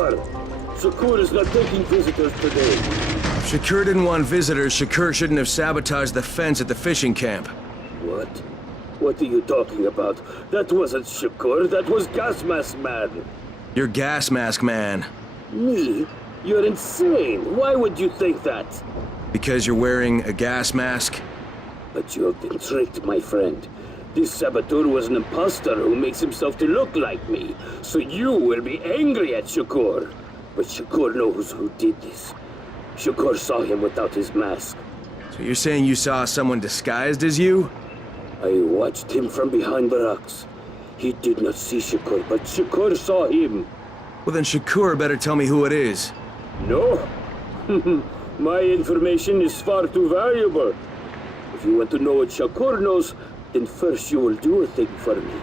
bar. Shakur is not taking visitors today. If Shakur didn't want visitors, Shakur shouldn't have sabotaged the fence at the fishing camp. What? What are you talking about? That wasn't Shakur, that was Gas Mask Man. You're Gas Mask Man. Me? You're insane. Why would you think that? Because you're wearing a gas mask? But you have been tricked, my friend. This saboteur was an imposter who makes himself to look like me. So you will be angry at Shakur. But Shakur knows who did this. Shakur saw him without his mask. So you're saying you saw someone disguised as you? I watched him from behind the rocks. He did not see Shakur, but Shakur saw him. Well then Shakur better tell me who it is. No. My information is far too valuable. If you want to know what Shakur knows, then first you will do a thing for me.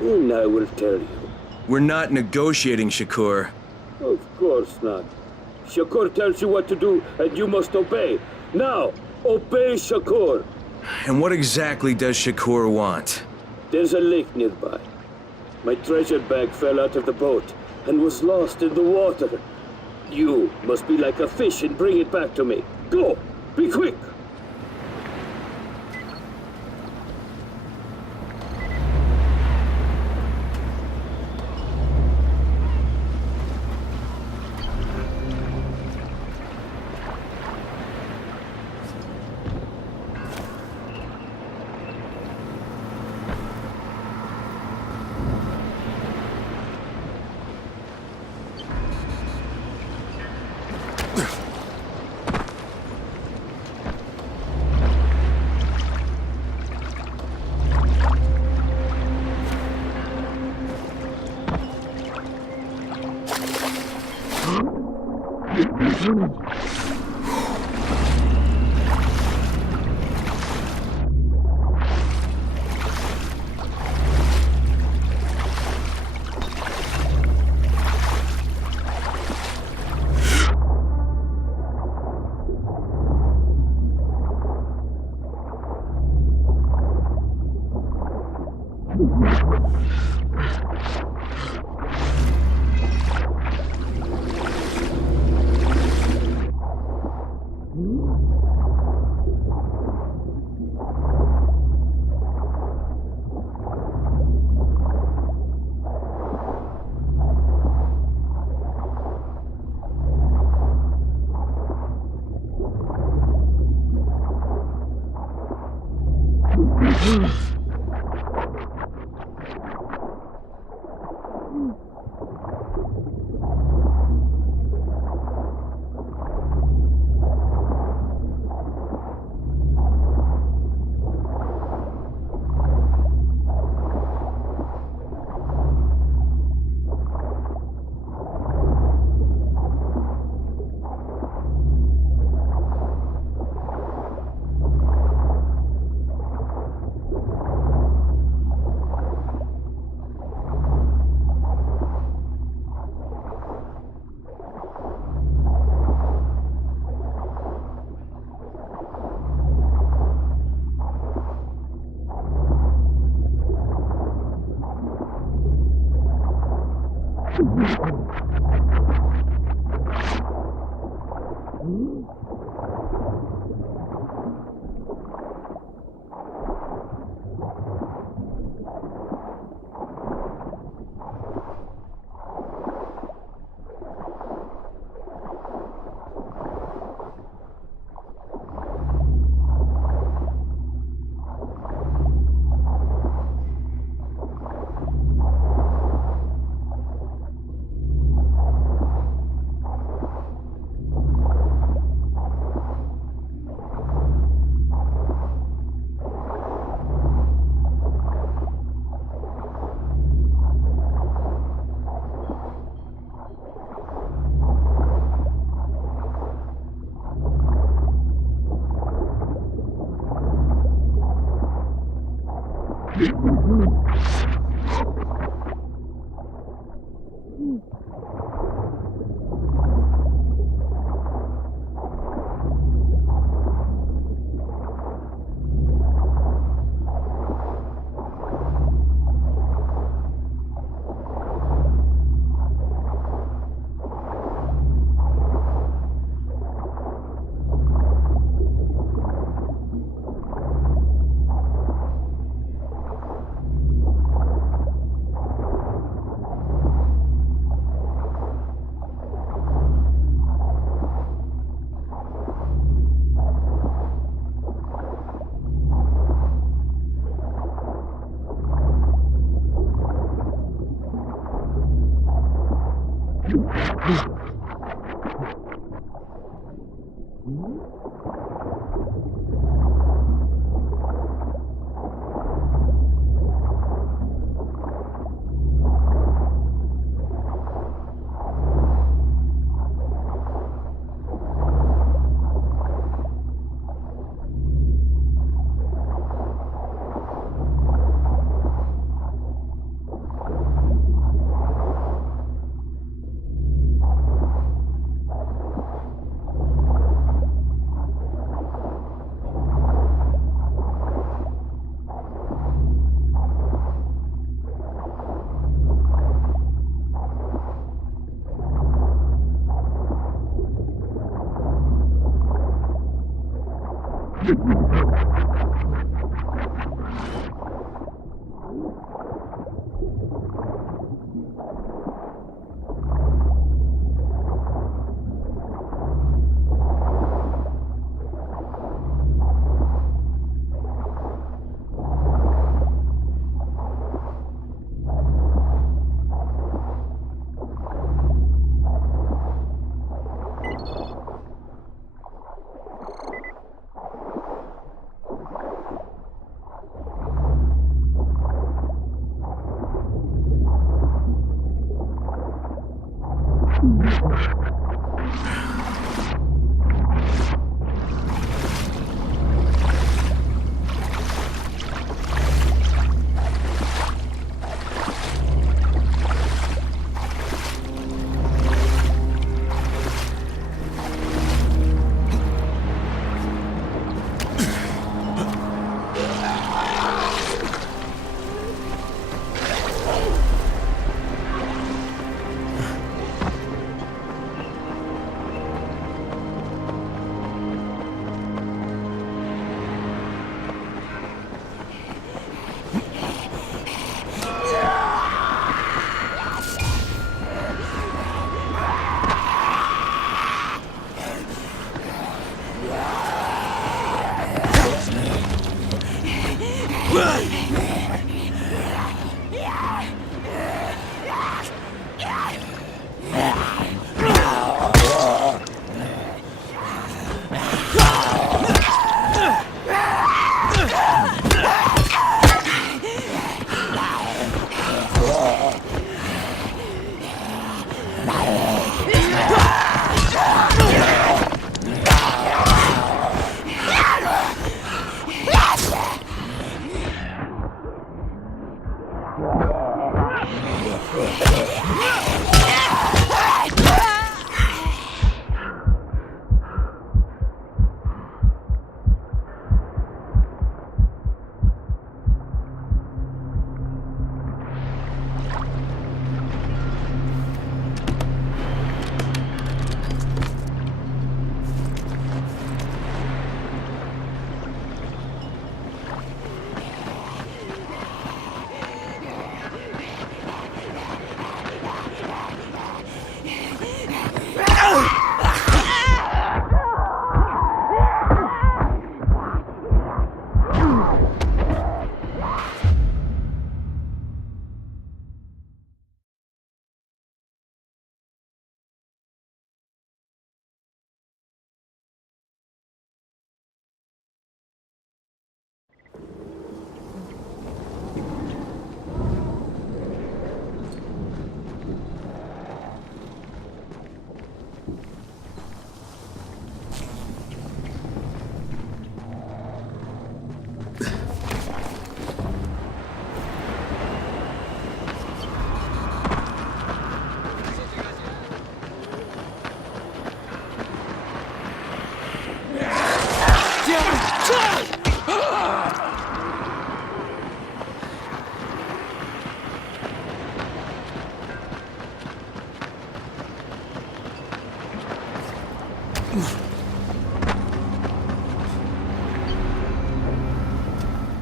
Then I will tell you. We're not negotiating, Shakur. Of course not. Shakur tells you what to do, and you must obey. Now, obey Shakur. And what exactly does Shakur want? There's a lake nearby. My treasure bag fell out of the boat and was lost in the water. You must be like a fish and bring it back to me. Go! Be quick!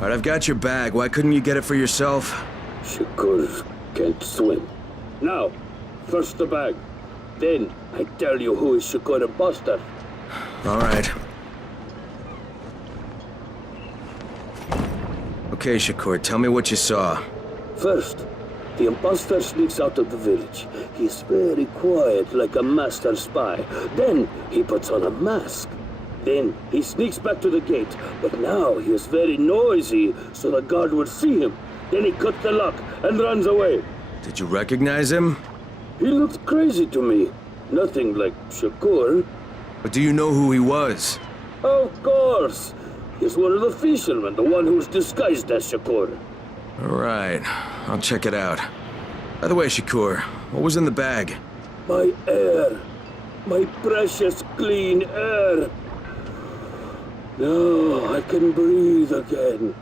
All right, I've got your bag. Why couldn't you get it for yourself? Shakur can't swim. Now, first the bag. Then, I tell you who is Shakur imposter. All right. Okay, Shakur, tell me what you saw. First, the imposter sneaks out of the village. He's very quiet, like a master spy. Then, he puts on a mask. Then, he sneaks back to the gate. But now, he is very noisy, so the guard will see him. Then he cuts the lock and runs away. Did you recognize him? He looked crazy to me. Nothing like Shakur. But do you know who he was? Of course. He's one of the fishermen, the one who's disguised as Shakur. All right, I'll check it out. By the way, Shakur, what was in the bag? My air. My precious, clean air. Now I can breathe again.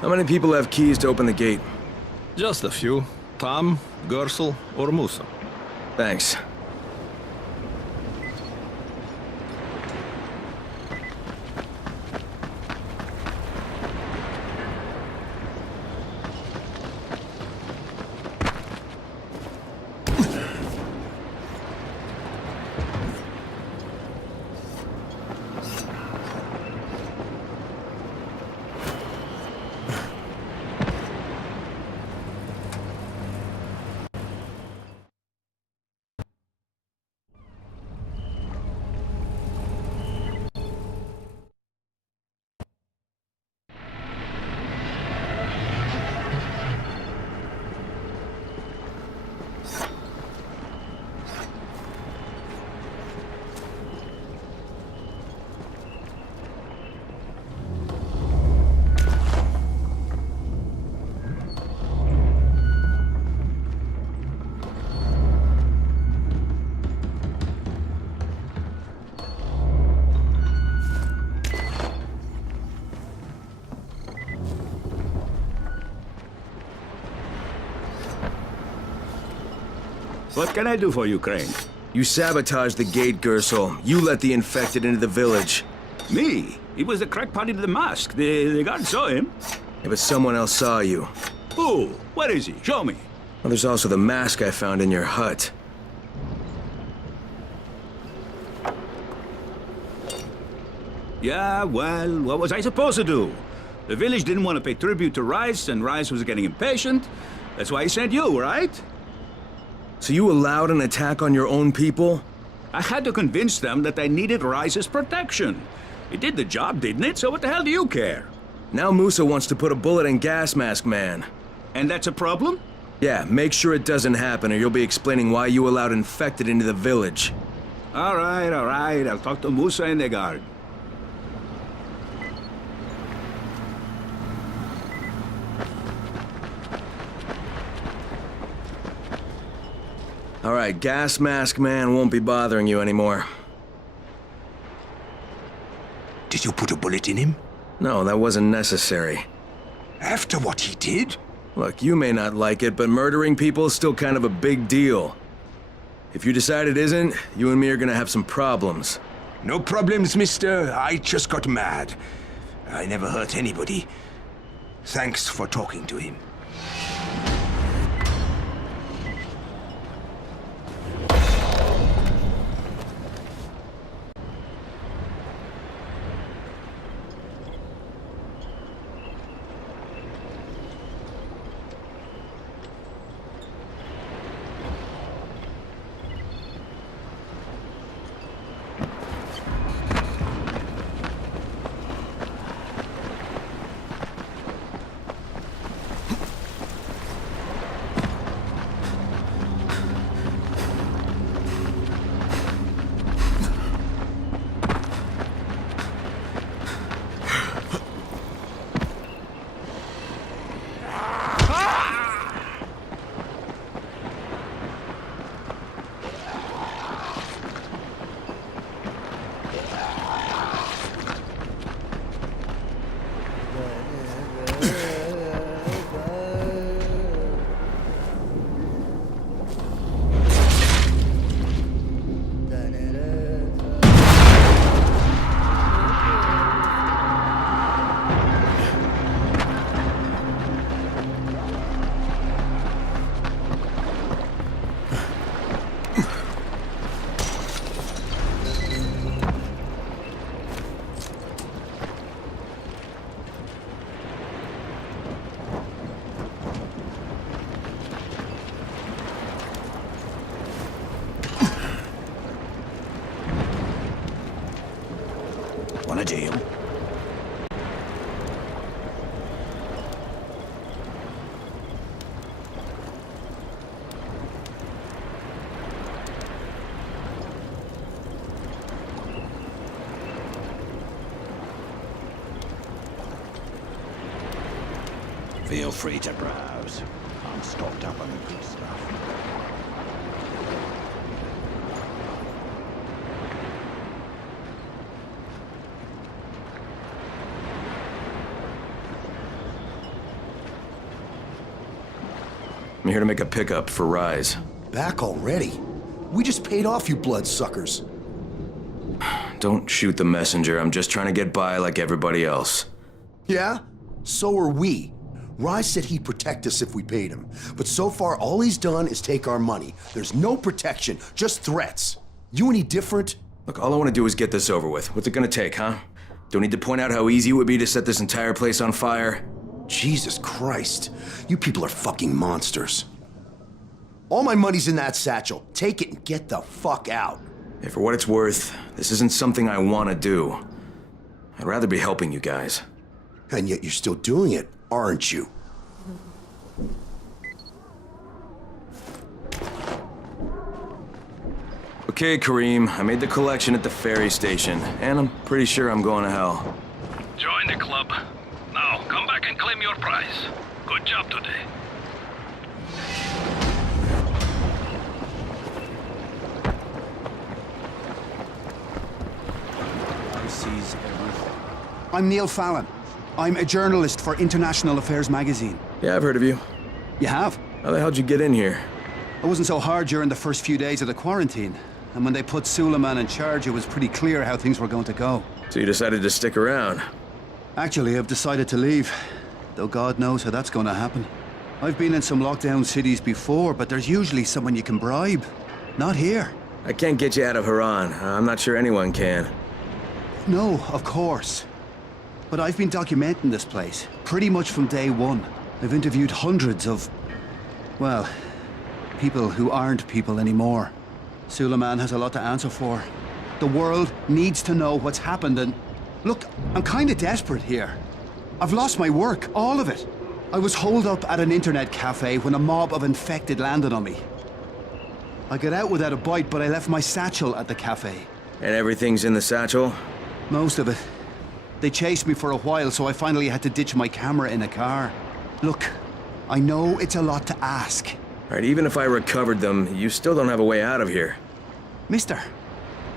How many people have keys to open the gate? Just a few. Tom, Gersel, or Musa. Thanks. What can I do for you, Crane? You sabotaged the gate, Gersel. You let the infected into the village. Me? He was the crackpot in the mask. The guard saw him. Yeah, but someone else saw you. Who? Where is he? Show me. Well, there's also the mask I found in your hut. Yeah, well, what was I supposed to do? The village didn't want to pay tribute to Rais, and Rais was getting impatient. That's why he sent you, right? So you allowed an attack on your own people? I had to convince them that they needed Rais's protection. It did the job, didn't it? So what the hell do you care? Now Musa wants to put a bullet in Gas Mask Man. And that's a problem? Yeah, make sure it doesn't happen or you'll be explaining why you allowed infected into the village. All right. I'll talk to Musa and the guard. All right, Gas Mask Man won't be bothering you anymore. Did you put a bullet in him? No, that wasn't necessary. After what he did? Look, you may not like it, but murdering people is still kind of a big deal. If you decide it isn't, you and me are gonna have some problems. No problems, mister. I just got mad. I never hurt anybody. Thanks for talking to him. Want a deal? Feel free to browse. I'm stocked up on the good stuff. I'm here to make a pickup for Rise. Back already? We just paid off, you bloodsuckers. Don't shoot the messenger. I'm just trying to get by like everybody else. Yeah? So are we. Rise said he'd protect us if we paid him. But so far, all he's done is take our money. There's no protection, just threats. You any different? Look, all I want to do is get this over with. What's it gonna take, huh? Don't need to point out how easy it would be to set this entire place on fire? Jesus Christ. You people are fucking monsters. All my money's in that satchel. Take it and get the fuck out. Hey, for what it's worth, this isn't something I want to do. I'd rather be helping you guys. And yet you're still doing it, aren't you? Okay, Kareem, I made the collection at the ferry station, and I'm pretty sure I'm going to hell. Join the club. Now, come back and claim your prize. Good job today. I'm Neil Fallon. I'm a journalist for International Affairs magazine. Yeah, I've heard of you. You have? How the hell'd you get in here? I wasn't so hard during the first few days of the quarantine. And when they put Suleiman in charge, it was pretty clear how things were going to go. So you decided to stick around? Actually, I've decided to leave. Though God knows how that's going to happen. I've been in some lockdown cities before, but there's usually someone you can bribe. Not here. I can't get you out of Haran. I'm not sure anyone can. No, of course. But I've been documenting this place, pretty much from day one. I've interviewed hundreds of... well, people who aren't people anymore. Suleiman has a lot to answer for. The world needs to know what's happened and... Look, I'm kinda desperate here. I've lost my work, all of it. I was holed up at an internet cafe when a mob of infected landed on me. I got out without a bite, but I left my satchel at the cafe. And everything's in the satchel? Most of it. They chased me for a while, so I finally had to ditch my camera in a car. Look, I know it's a lot to ask. All right, even if I recovered them, you still don't have a way out of here. Mister,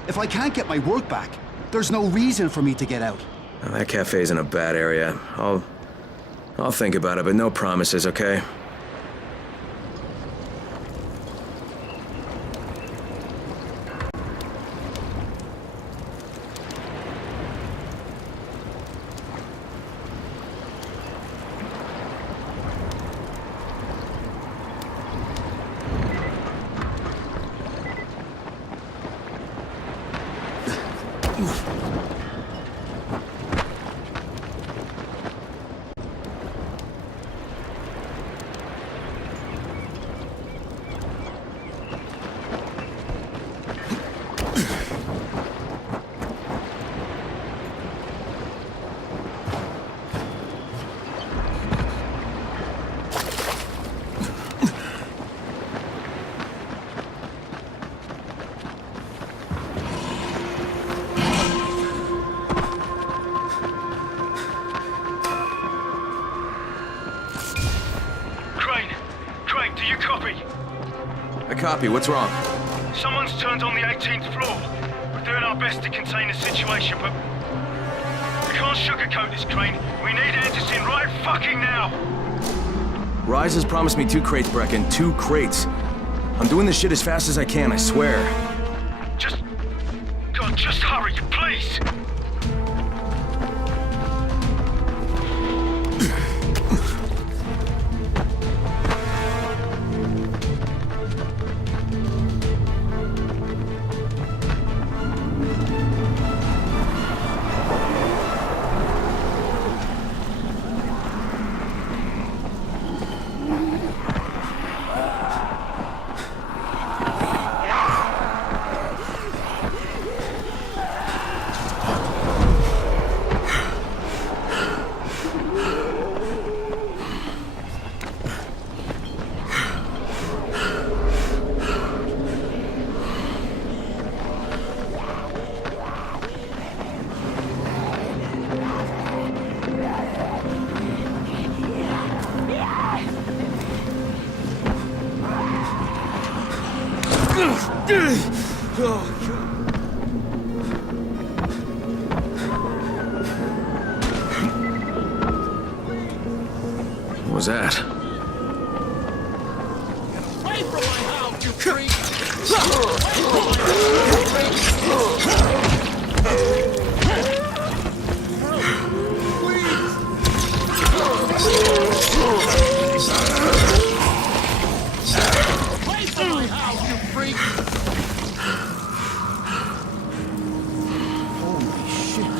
if I can't get my work back, there's no reason for me to get out. Now, that cafe's in a bad area. I'll think about it, but no promises, okay? Copy, what's wrong? Someone's turned on the 18th floor. We're doing our best to contain the situation, but we can't sugarcoat this, Crane. We need Anderson right fucking now. Rais has promised me 2 crates, Brecken. 2 crates. I'm doing this shit as fast as I can, I swear. Just hurry, please. What was that? Away from my house, you freak! Away from my house, you freak! Holy shit.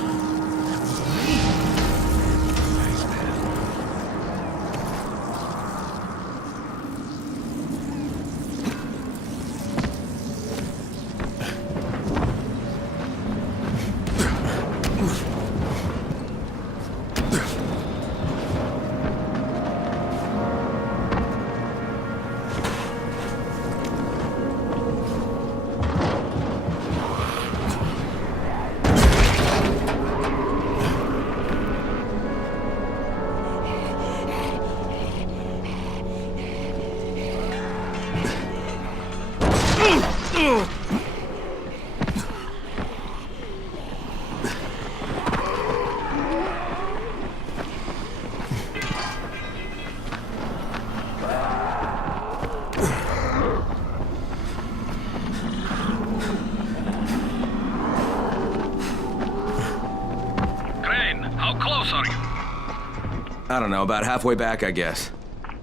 I don't know, about halfway back, I guess.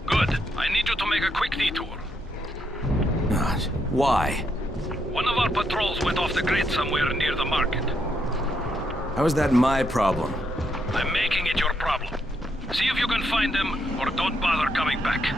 Good. I need you to make a quick detour. Gosh, why? One of our patrols went off the grid somewhere near the market. How is that my problem? I'm making it your problem. See if you can find them, or don't bother coming back.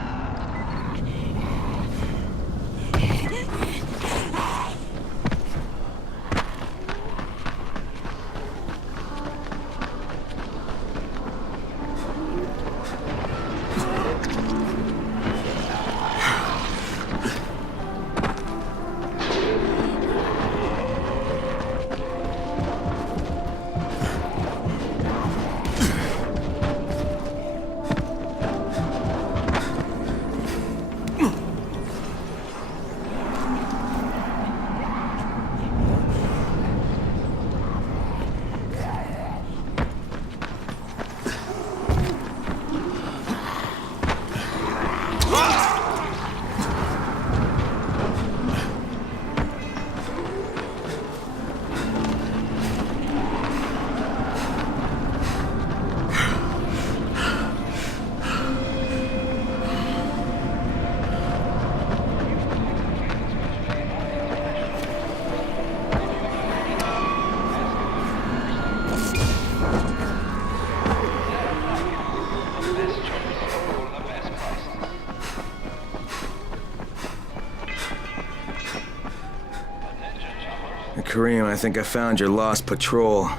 Kareem, I think I found your lost patrol.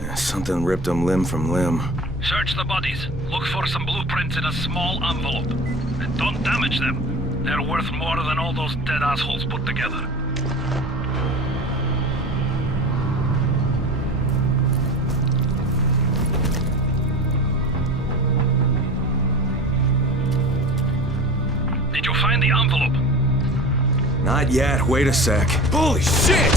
Yeah, something ripped them limb from limb. Search the bodies. Look for some blueprints in a small envelope. And don't damage them. They're worth more than all those dead assholes put together. Did you find the envelope? Not yet. Wait a sec. Holy shit!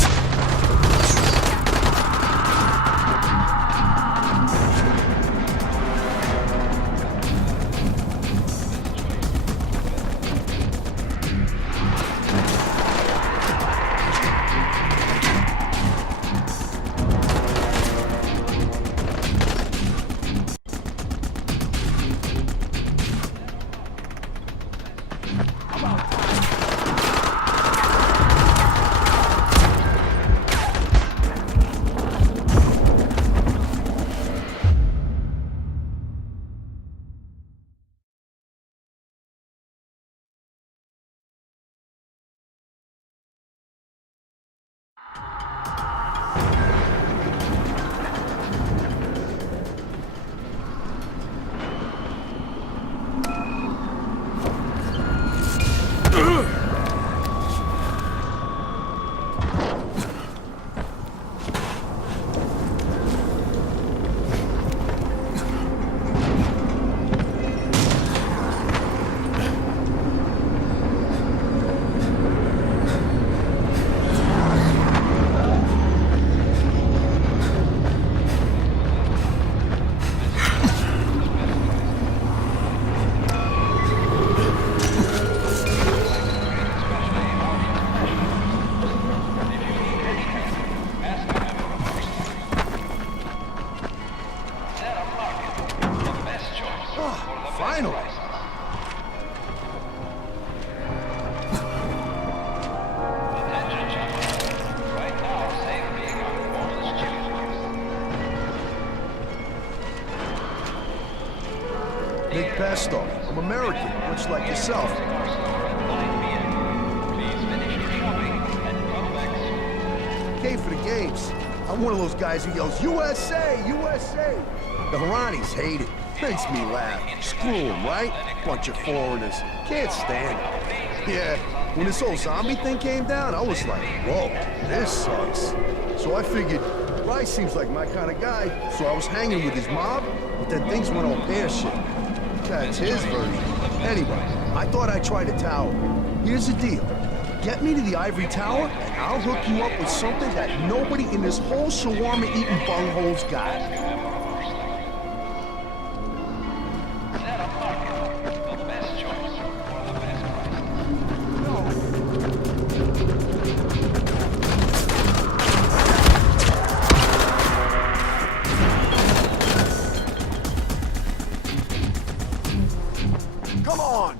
Nick Pesto. I'm American, much like yourself. Came for the games. I'm one of those guys who yells, USA, USA! The Haranis hate it. Makes me laugh. Screw them, right? Bunch of foreigners. Can't stand it. Yeah, when this whole zombie thing came down, I was like, whoa, this sucks. So I figured, Rais seems like my kind of guy, so I was hanging with his mob, but then things went all pear-shaped. That's his version. Anyway, I thought I'd try the tower. Here's the deal. Get me to the ivory tower, and I'll hook you up with something that nobody in this whole shawarma-eating bunghole's got. Come on!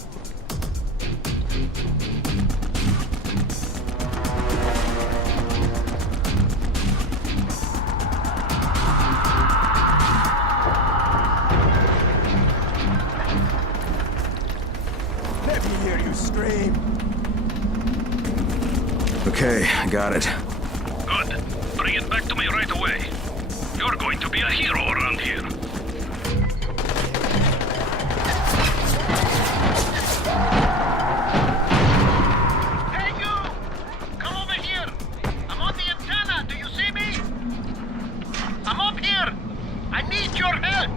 Let me hear you scream. Okay, I got it. Good. Bring it back to me right away. You're going to be a hero around here. Hey, you! Come over here! I'm on the antenna. Do you see me? I'm up here. I need your help.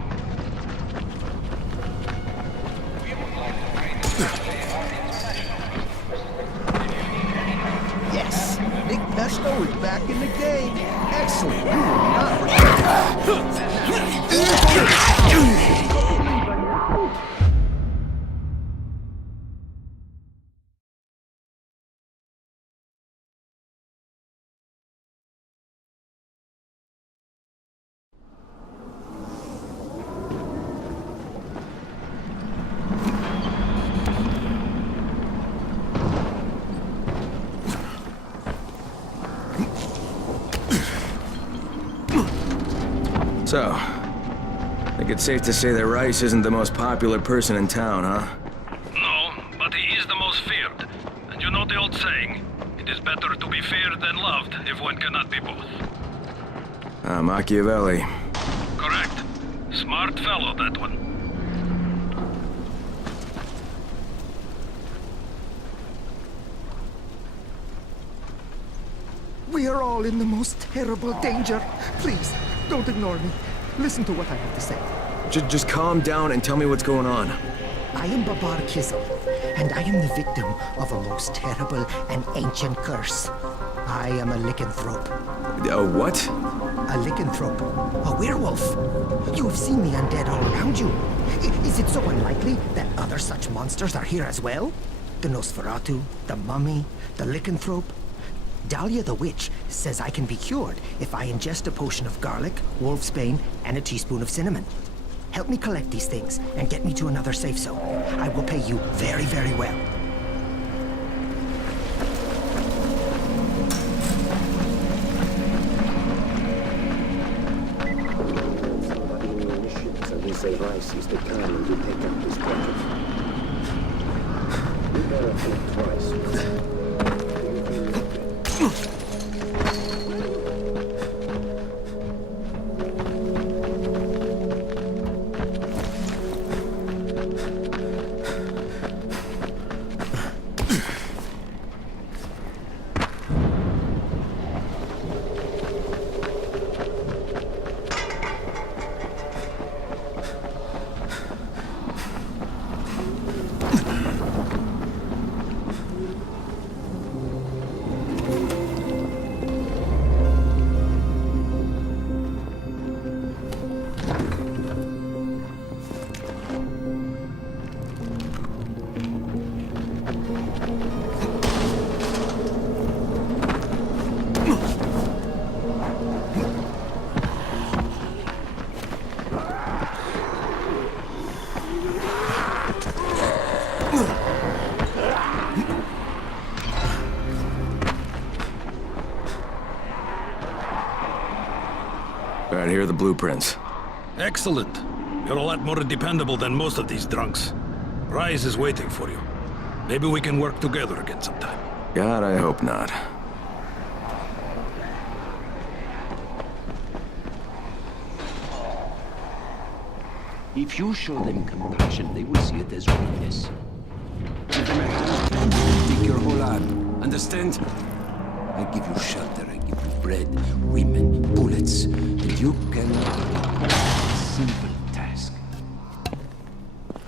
Yes! Nick Pesto is back in the game. Excellent. You will not regret So, I think it's safe to say that Rais isn't the most popular person in town, huh? No, but he is the most feared. And you know the old saying, it is better to be feared than loved if one cannot be both. Machiavelli. Correct. Smart fellow, that one. We are all in the most terrible danger. Please, don't ignore me. Listen to what I have to say. Just calm down and tell me what's going on. I am Babar Kizel, and I am the victim of a most terrible and ancient curse. I am a lycanthrope. A what? A lycanthrope. A werewolf. You have seen the undead all around you. Is it so unlikely that other such monsters are here as well? The Nosferatu, the mummy, the lycanthrope. Dahlia the witch says I can be cured if I ingest a potion of garlic, wolfsbane, and a teaspoon of cinnamon. Help me collect these things and get me to another safe zone. I will pay you very, very well. Somebody in the missions, and they say Rais is the kind and you take up his pocket. You better think twice. Right, here are the blueprints. Excellent. You're a lot more dependable than most of these drunks. Rais is waiting for you. Maybe we can work together again sometime. God, I hope not. If you show them compassion, they will see it as weakness. Take your whole arm. Understand? I give you shelter, I give you bread, women, bullets, and you can... Simple task.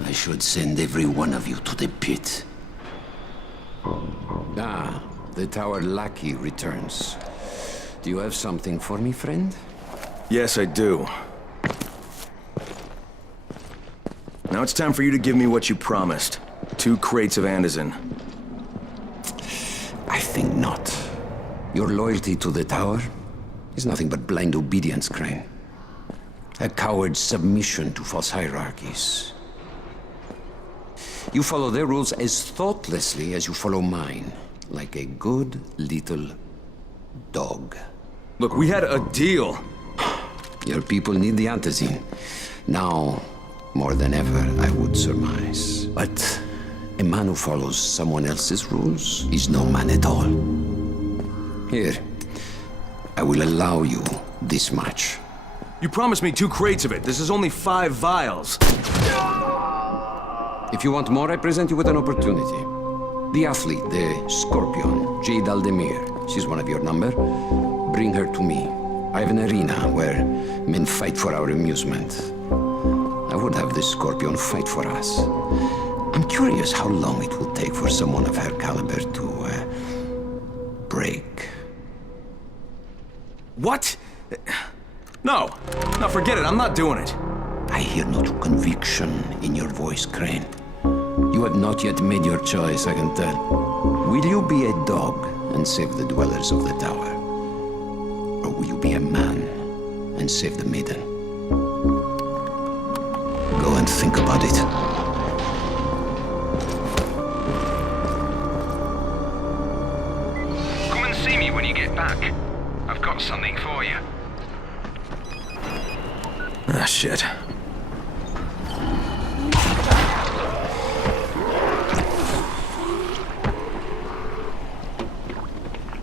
I should send every one of you to the pit. Ah, the tower lackey returns. Do you have something for me, friend? Yes, I do. Now it's time for you to give me what you promised. 2 crates of Andazin. I think not. Your loyalty to the tower is nothing but blind obedience, Crane. A coward's submission to false hierarchies. You follow their rules as thoughtlessly as you follow mine. Like a good little dog. Look, we had a deal. Your people need the antizin. Now, more than ever, I would surmise. But a man who follows someone else's rules is no man at all. Here, I will allow you this much. You promised me 2 crates of it. This is only 5 vials. If you want more, I present you with an opportunity. The athlete, the Scorpion, Jade Aldemir. She's one of your number. Bring her to me. I have an arena where men fight for our amusement. I would have the Scorpion fight for us. I'm curious how long it will take for someone of her caliber to, break. What? No. No, forget it. I'm not doing it. I hear no true conviction in your voice, Crane. You have not yet made your choice, I can tell. Will you be a dog and save the dwellers of the tower? Or will you be a man and save the maiden? Go and think about it. Come and see me when you get back. I've got something for you. Ah, shit.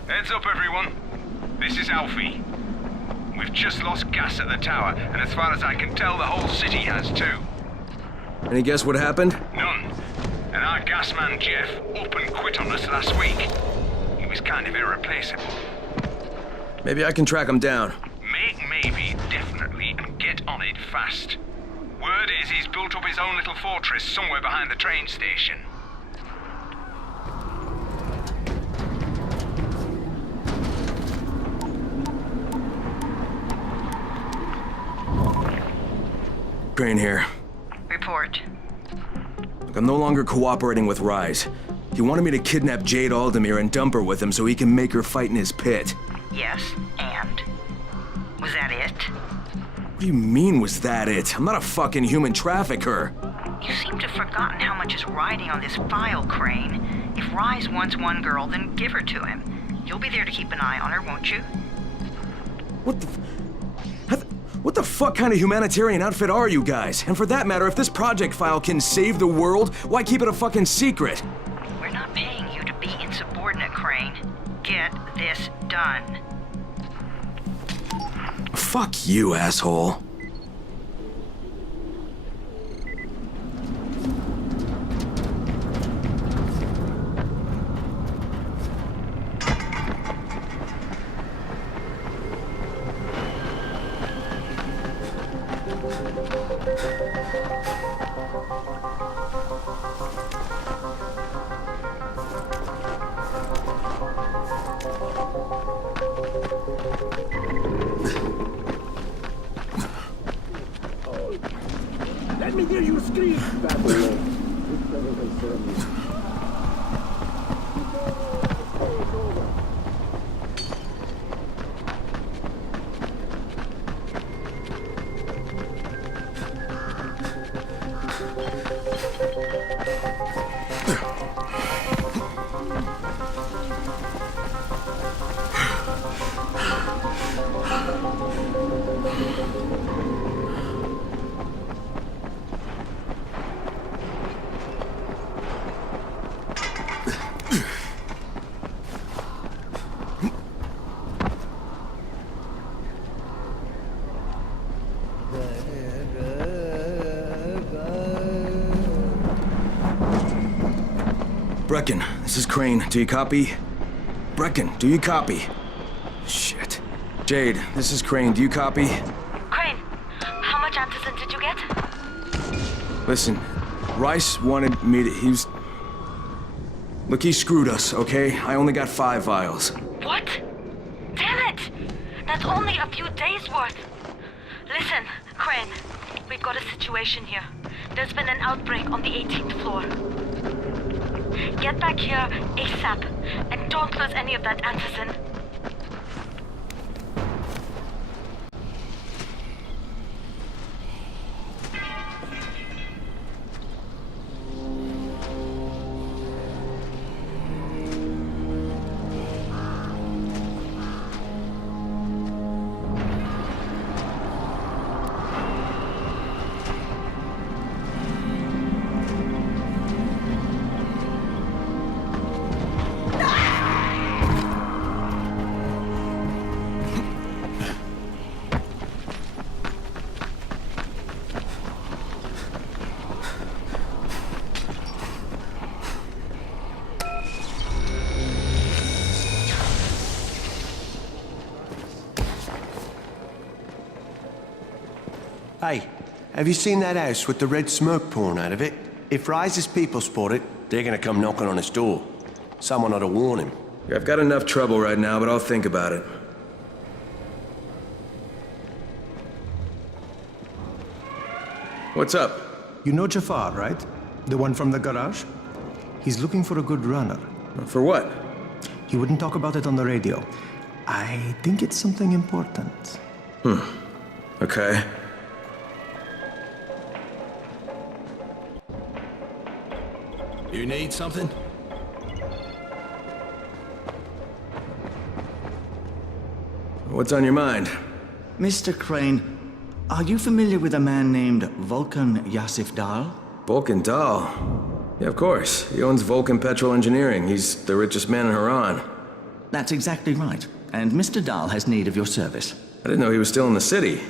Heads up, everyone. This is Alfie. We've just lost gas at the tower, and as far as I can tell, the whole city has too. Any guess what happened? None. And our gas man, Jeff, up and quit on us last week. He was kind of irreplaceable. Maybe I can track him down. Make maybe definitely and get on it fast. Word is he's built up his own little fortress somewhere behind the train station. Crane here. Report. Look, I'm no longer cooperating with Rais. He wanted me to kidnap Jade Aldemir and dump her with him so he can make her fight in his pit. Yes, and? Was that it? What do you mean, was that it? I'm not a fucking human trafficker. You seem to have forgotten how much is riding on this file, Crane. If Rais wants one girl, then give her to him. You'll be there to keep an eye on her, won't you? What the fuck kind of humanitarian outfit are you guys? And for that matter, if this project file can save the world, why keep it a fucking secret? We're not paying you to be insubordinate, Crane. Get this done. Fuck you, asshole. Let me hear you scream! Brecken, this is Crane. Do you copy? Brecken, do you copy? Shit. Jade, this is Crane. Do you copy? Crane, how much antizin did you get? Listen, Rais wanted me to... He was... Look, he screwed us, okay? I only got 5 vials. What? Damn it! That's only a few days' worth. Listen, Crane, we've got a situation here. There's been an outbreak on the 18th floor. Get back here ASAP, and don't lose any of that antizin. Hey, have you seen that house with the red smoke pouring out of it? If Rise's people spot it, they're gonna come knocking on his door. Someone ought to warn him. I've got enough trouble right now, but I'll think about it. What's up? You know Jafar, right? The one from the garage? He's looking for a good runner. For what? He wouldn't talk about it on the radio. I think it's something important. Okay. You need something? What's on your mind? Mr. Crane, are you familiar with a man named Vulcan Yasif Dahl? Vulcan Dahl? Yeah, of course. He owns Vulcan Petrol Engineering. He's the richest man in Haran. That's exactly right. And Mr. Dahl has need of your service. I didn't know he was still in the city.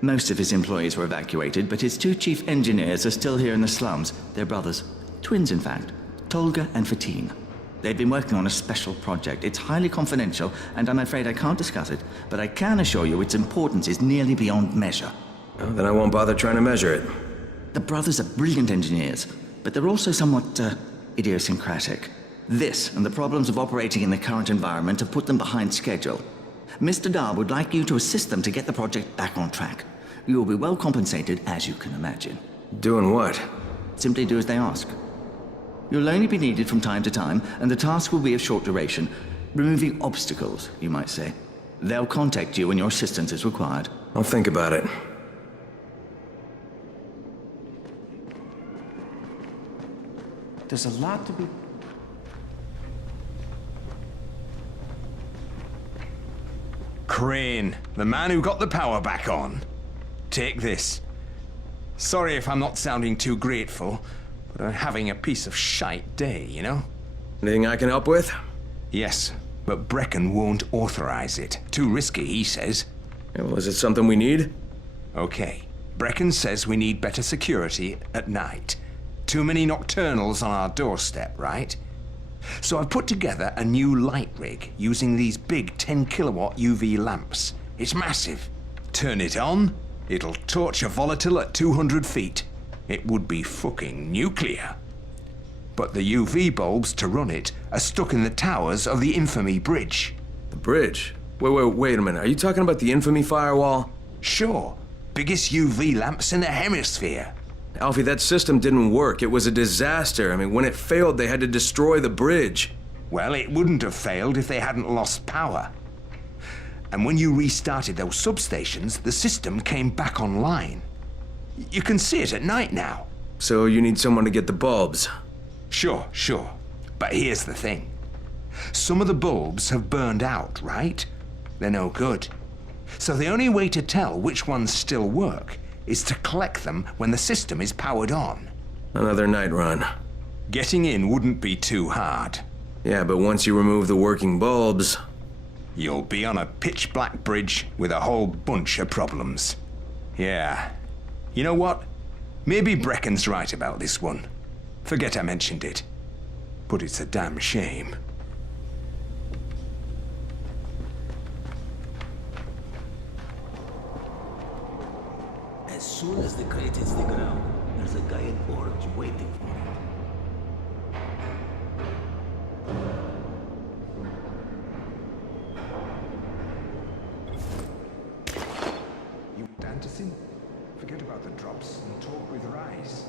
Most of his employees were evacuated, but his two chief engineers are still here in the slums. They're brothers. Twins, in fact. Tolga and Fatin. They've been working on a special project. It's highly confidential, and I'm afraid I can't discuss it, but I can assure you its importance is nearly beyond measure. Well, then I won't bother trying to measure it. The brothers are brilliant engineers, but they're also somewhat, idiosyncratic. This and the problems of operating in the current environment have put them behind schedule. Mr. Dahl would like you to assist them to get the project back on track. You will be well compensated, as you can imagine. Doing what? Simply do as they ask. You'll only be needed from time to time, and the task will be of short duration. Removing obstacles, you might say. They'll contact you when your assistance is required. I'll think about it. There's a lot to be... Crane, the man who got the power back on. Take this. Sorry if I'm not sounding too grateful, but I'm having a piece of shite day, you know? Anything I can help with? Yes, but Brecken won't authorize it. Too risky, he says. Yeah, well, is it something we need? Okay. Brecken says we need better security at night. Too many nocturnals on our doorstep, right? So I've put together a new light rig using these big 10-kilowatt UV lamps. It's massive. Turn it on, it'll torch a volatile at 200 feet. It would be fucking nuclear. But the UV bulbs to run it are stuck in the towers of the Infamy Bridge. The bridge? Wait a minute. Are you talking about the Infamy firewall? Sure. Biggest UV lamps in the hemisphere. Alfie, that system didn't work. It was a disaster. I mean, when it failed, they had to destroy the bridge. Well, it wouldn't have failed if they hadn't lost power. And when you restarted those substations, the system came back online. You can see it at night now. So you need someone to get the bulbs? Sure. But here's the thing. Some of the bulbs have burned out, right? They're no good. So the only way to tell which ones still work is to collect them when the system is powered on. Another night run. Getting in wouldn't be too hard. Yeah, but once you remove the working bulbs... You'll be on a pitch-black bridge with a whole bunch of problems. Yeah. You know what? Maybe Brecken's right about this one. Forget I mentioned it. But it's a damn shame. As soon as the crate hits the ground, there's a guy in orange waiting for it. You Danticin? Forget about the drops and talk with Rais.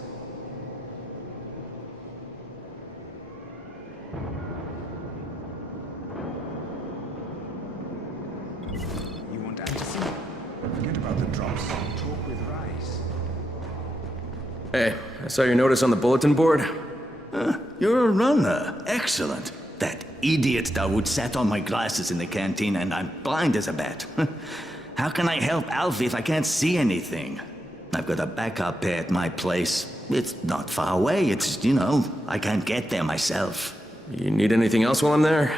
You want Danticin? Forget about the drops and talk with Rais. Hey, I saw your notice on the bulletin board. You're a runner. Excellent. That idiot Dawood sat on my glasses in the canteen and I'm blind as a bat. How can I help Alfie if I can't see anything? I've got a backup pair at my place. It's not far away. It's, I can't get there myself. You need anything else while I'm there?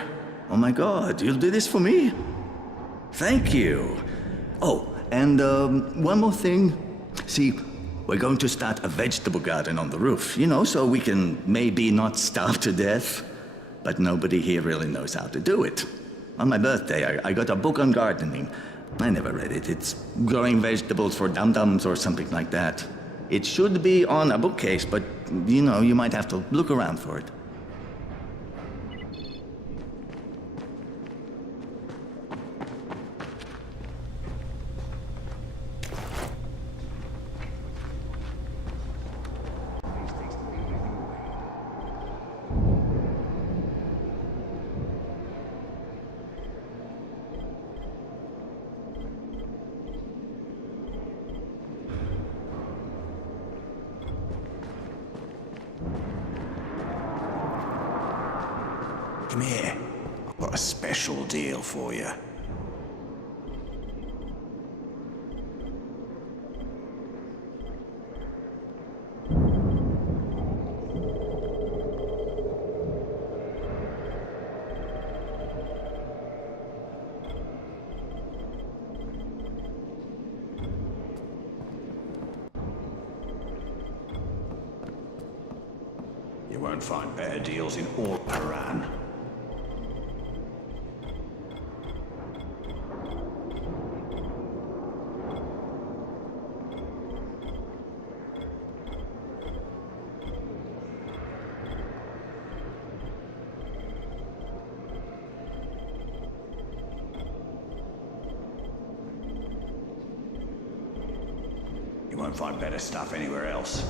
Oh my God, you'll do this for me? Thank you. Oh, and one more thing. See, we're going to start a vegetable garden on the roof, so we can maybe not starve to death. But nobody here really knows how to do it. On my birthday, I got a book on gardening. I never read it. It's growing vegetables for dum-dums or something like that. It should be on a bookcase, but, you know, you might have to look around for it. Come here. I've got a special deal for you. You won't find better deals in all Iran. You won't find better stuff anywhere else.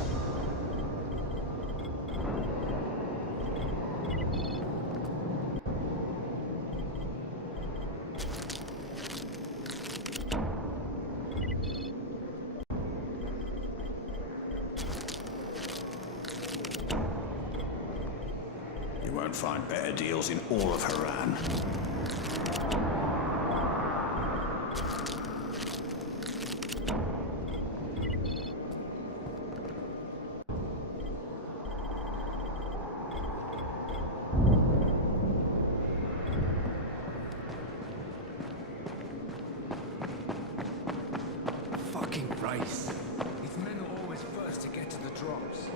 You won't find better deals in all of Iran. Fucking Rais. His men are always first to get to the drops.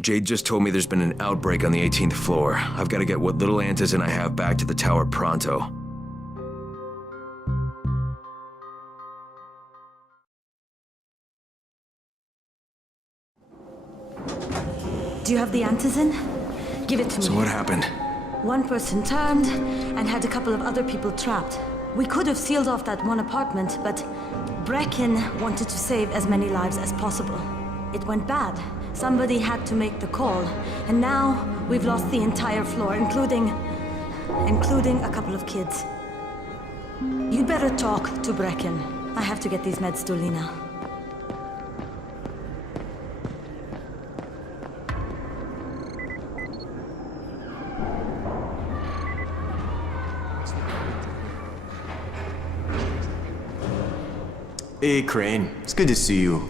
Jade just told me there's been an outbreak on the 18th floor. I've got to get what little antizin I have back to the tower pronto. Do you have the antizin? Give it to me. So what happened? One person turned and had a couple of other people trapped. We could have sealed off that one apartment, but Brecken wanted to save as many lives as possible. It went bad. Somebody had to make the call, and now we've lost the entire floor, including a couple of kids. You'd better talk to Brecken. I have to get these meds to Lena. Hey, Crane. It's good to see you.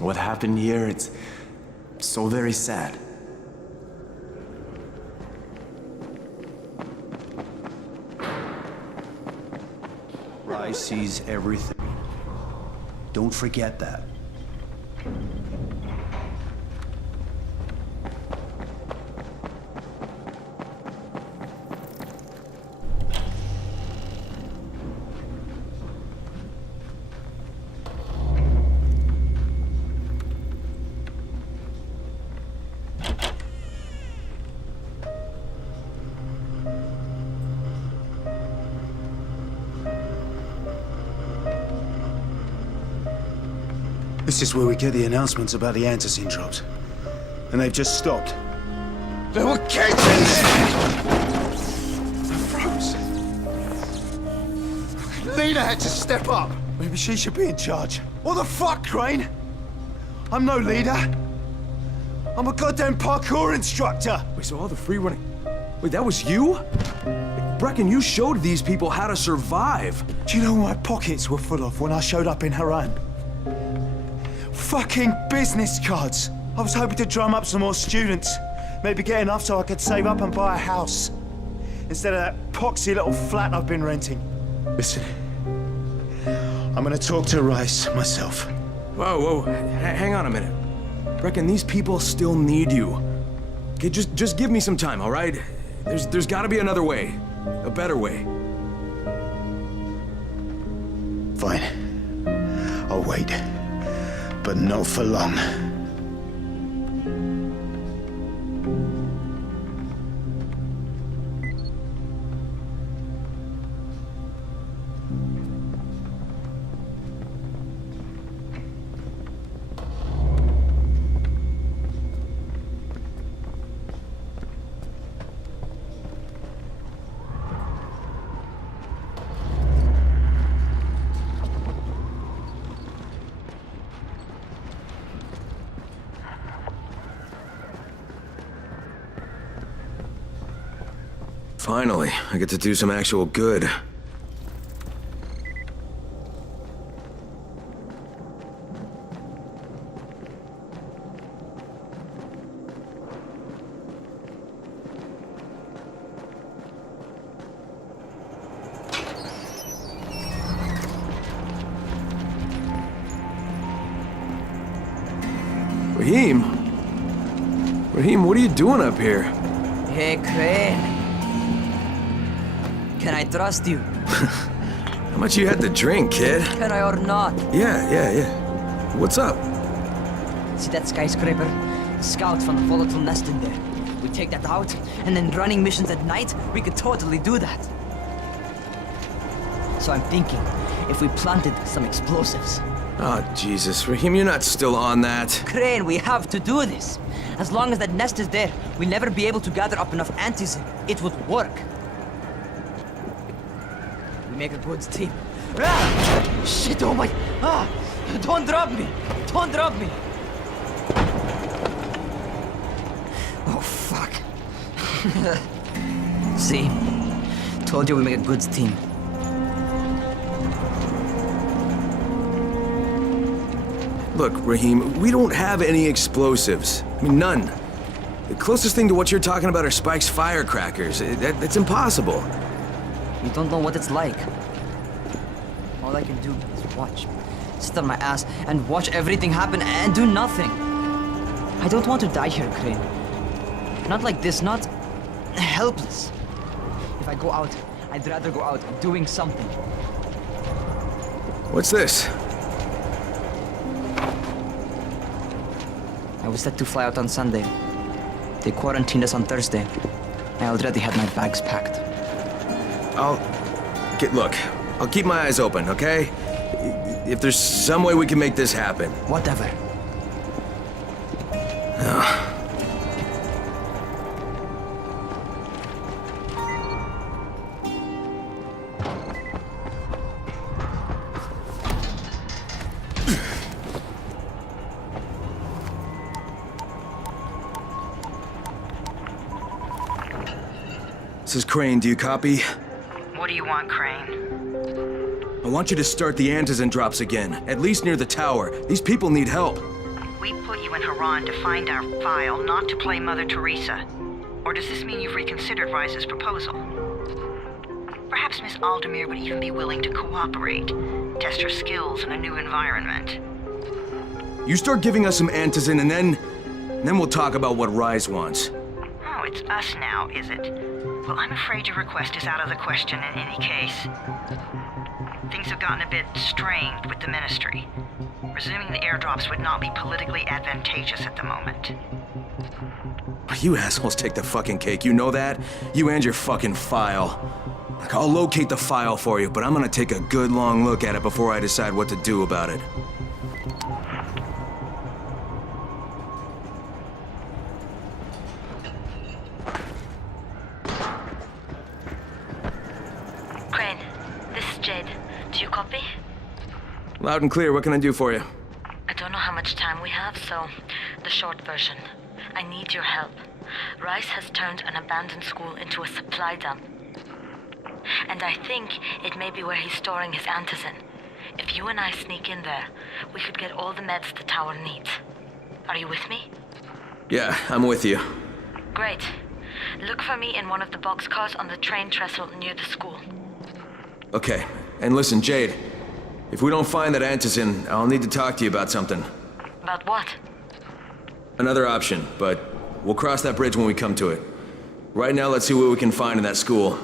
What happened here, it's so very sad. Rais sees everything. Don't forget that. This is where we get the announcements about the antizin drops. And they've just stopped. There were kids in there! Froze. Lena had to step up. Maybe she should be in charge. What the fuck, Crane? I'm no leader. I'm a goddamn parkour instructor. Wait, so all the free running... Wait, that was you? Brecken, you showed these people how to survive. Do you know what my pockets were full of when I showed up in Haran? Fucking business cards. I was hoping to drum up some more students. Maybe get enough so I could save up and buy a house. Instead of that poxy little flat I've been renting. Listen, I'm gonna talk to Rais myself. Whoa, hang on a minute. Reckon these people still need you. Okay, just give me some time, all right? There's gotta be another way. A better way. Fine. I'll wait. But not for long. Finally, I get to do some actual good. Raheem, what are you doing up here? Hey, Crane. Can I trust you? How much you had to drink, kid? Can I or not? Yeah. What's up? See that skyscraper? Scout from the volatile nest in there. We take that out, and then running missions at night, we could totally do that. So I'm thinking, if we planted some explosives. Oh, Jesus. Raheem, you're not still on that. Crane, we have to do this. As long as that nest is there, we'll never be able to gather up enough antis. It would work. We make a good team. Ah! Shit, oh my... Ah! Don't drop me! Don't drop me! Oh, fuck. See? Told you we make a good team. Look, Raheem, we don't have any explosives. I mean, none. The closest thing to what you're talking about are Spike's firecrackers. That's impossible. You don't know what it's like. All I can do is watch. Sit on my ass and watch everything happen and do nothing. I don't want to die here, Crane. Not like this, not helpless. If I go out, I'd rather go out doing something. What's this? I was set to fly out on Sunday. They quarantined us on Thursday. I already had my bags packed. Look, I'll keep my eyes open, okay? If there's some way we can make this happen. Whatever. This is Crane, do you copy? What do you want, Crane? I want you to start the antizin drops again, at least near the tower. These people need help. We put you in Haran to find our file, not to play Mother Teresa. Or does this mean you've reconsidered Rice's proposal? Perhaps Miss Aldemir would even be willing to cooperate, test her skills in a new environment. You start giving us some antizin and then we'll talk about what Rais wants. Oh, it's us now, is it? Well, I'm afraid your request is out of the question in any case. Things have gotten a bit strained with the Ministry. Resuming the airdrops would not be politically advantageous at the moment. You assholes take the fucking cake, you know that? You and your fucking file. Look, I'll locate the file for you, but I'm gonna take a good long look at it before I decide what to do about it. Crane, this is Jade. Do you copy? Loud and clear, what can I do for you? I don't know how much time we have, so the short version. I need your help. Rais has turned an abandoned school into a supply dump. And I think it may be where he's storing his antizin. If you and I sneak in there, we could get all the meds the tower needs. Are you with me? Yeah, I'm with you. Great. Look for me in one of the boxcars on the train trestle near the school. Okay, and listen, Jade. If we don't find that antizin, I'll need to talk to you about something. About what? Another option, but we'll cross that bridge when we come to it. Right now, let's see what we can find in that school.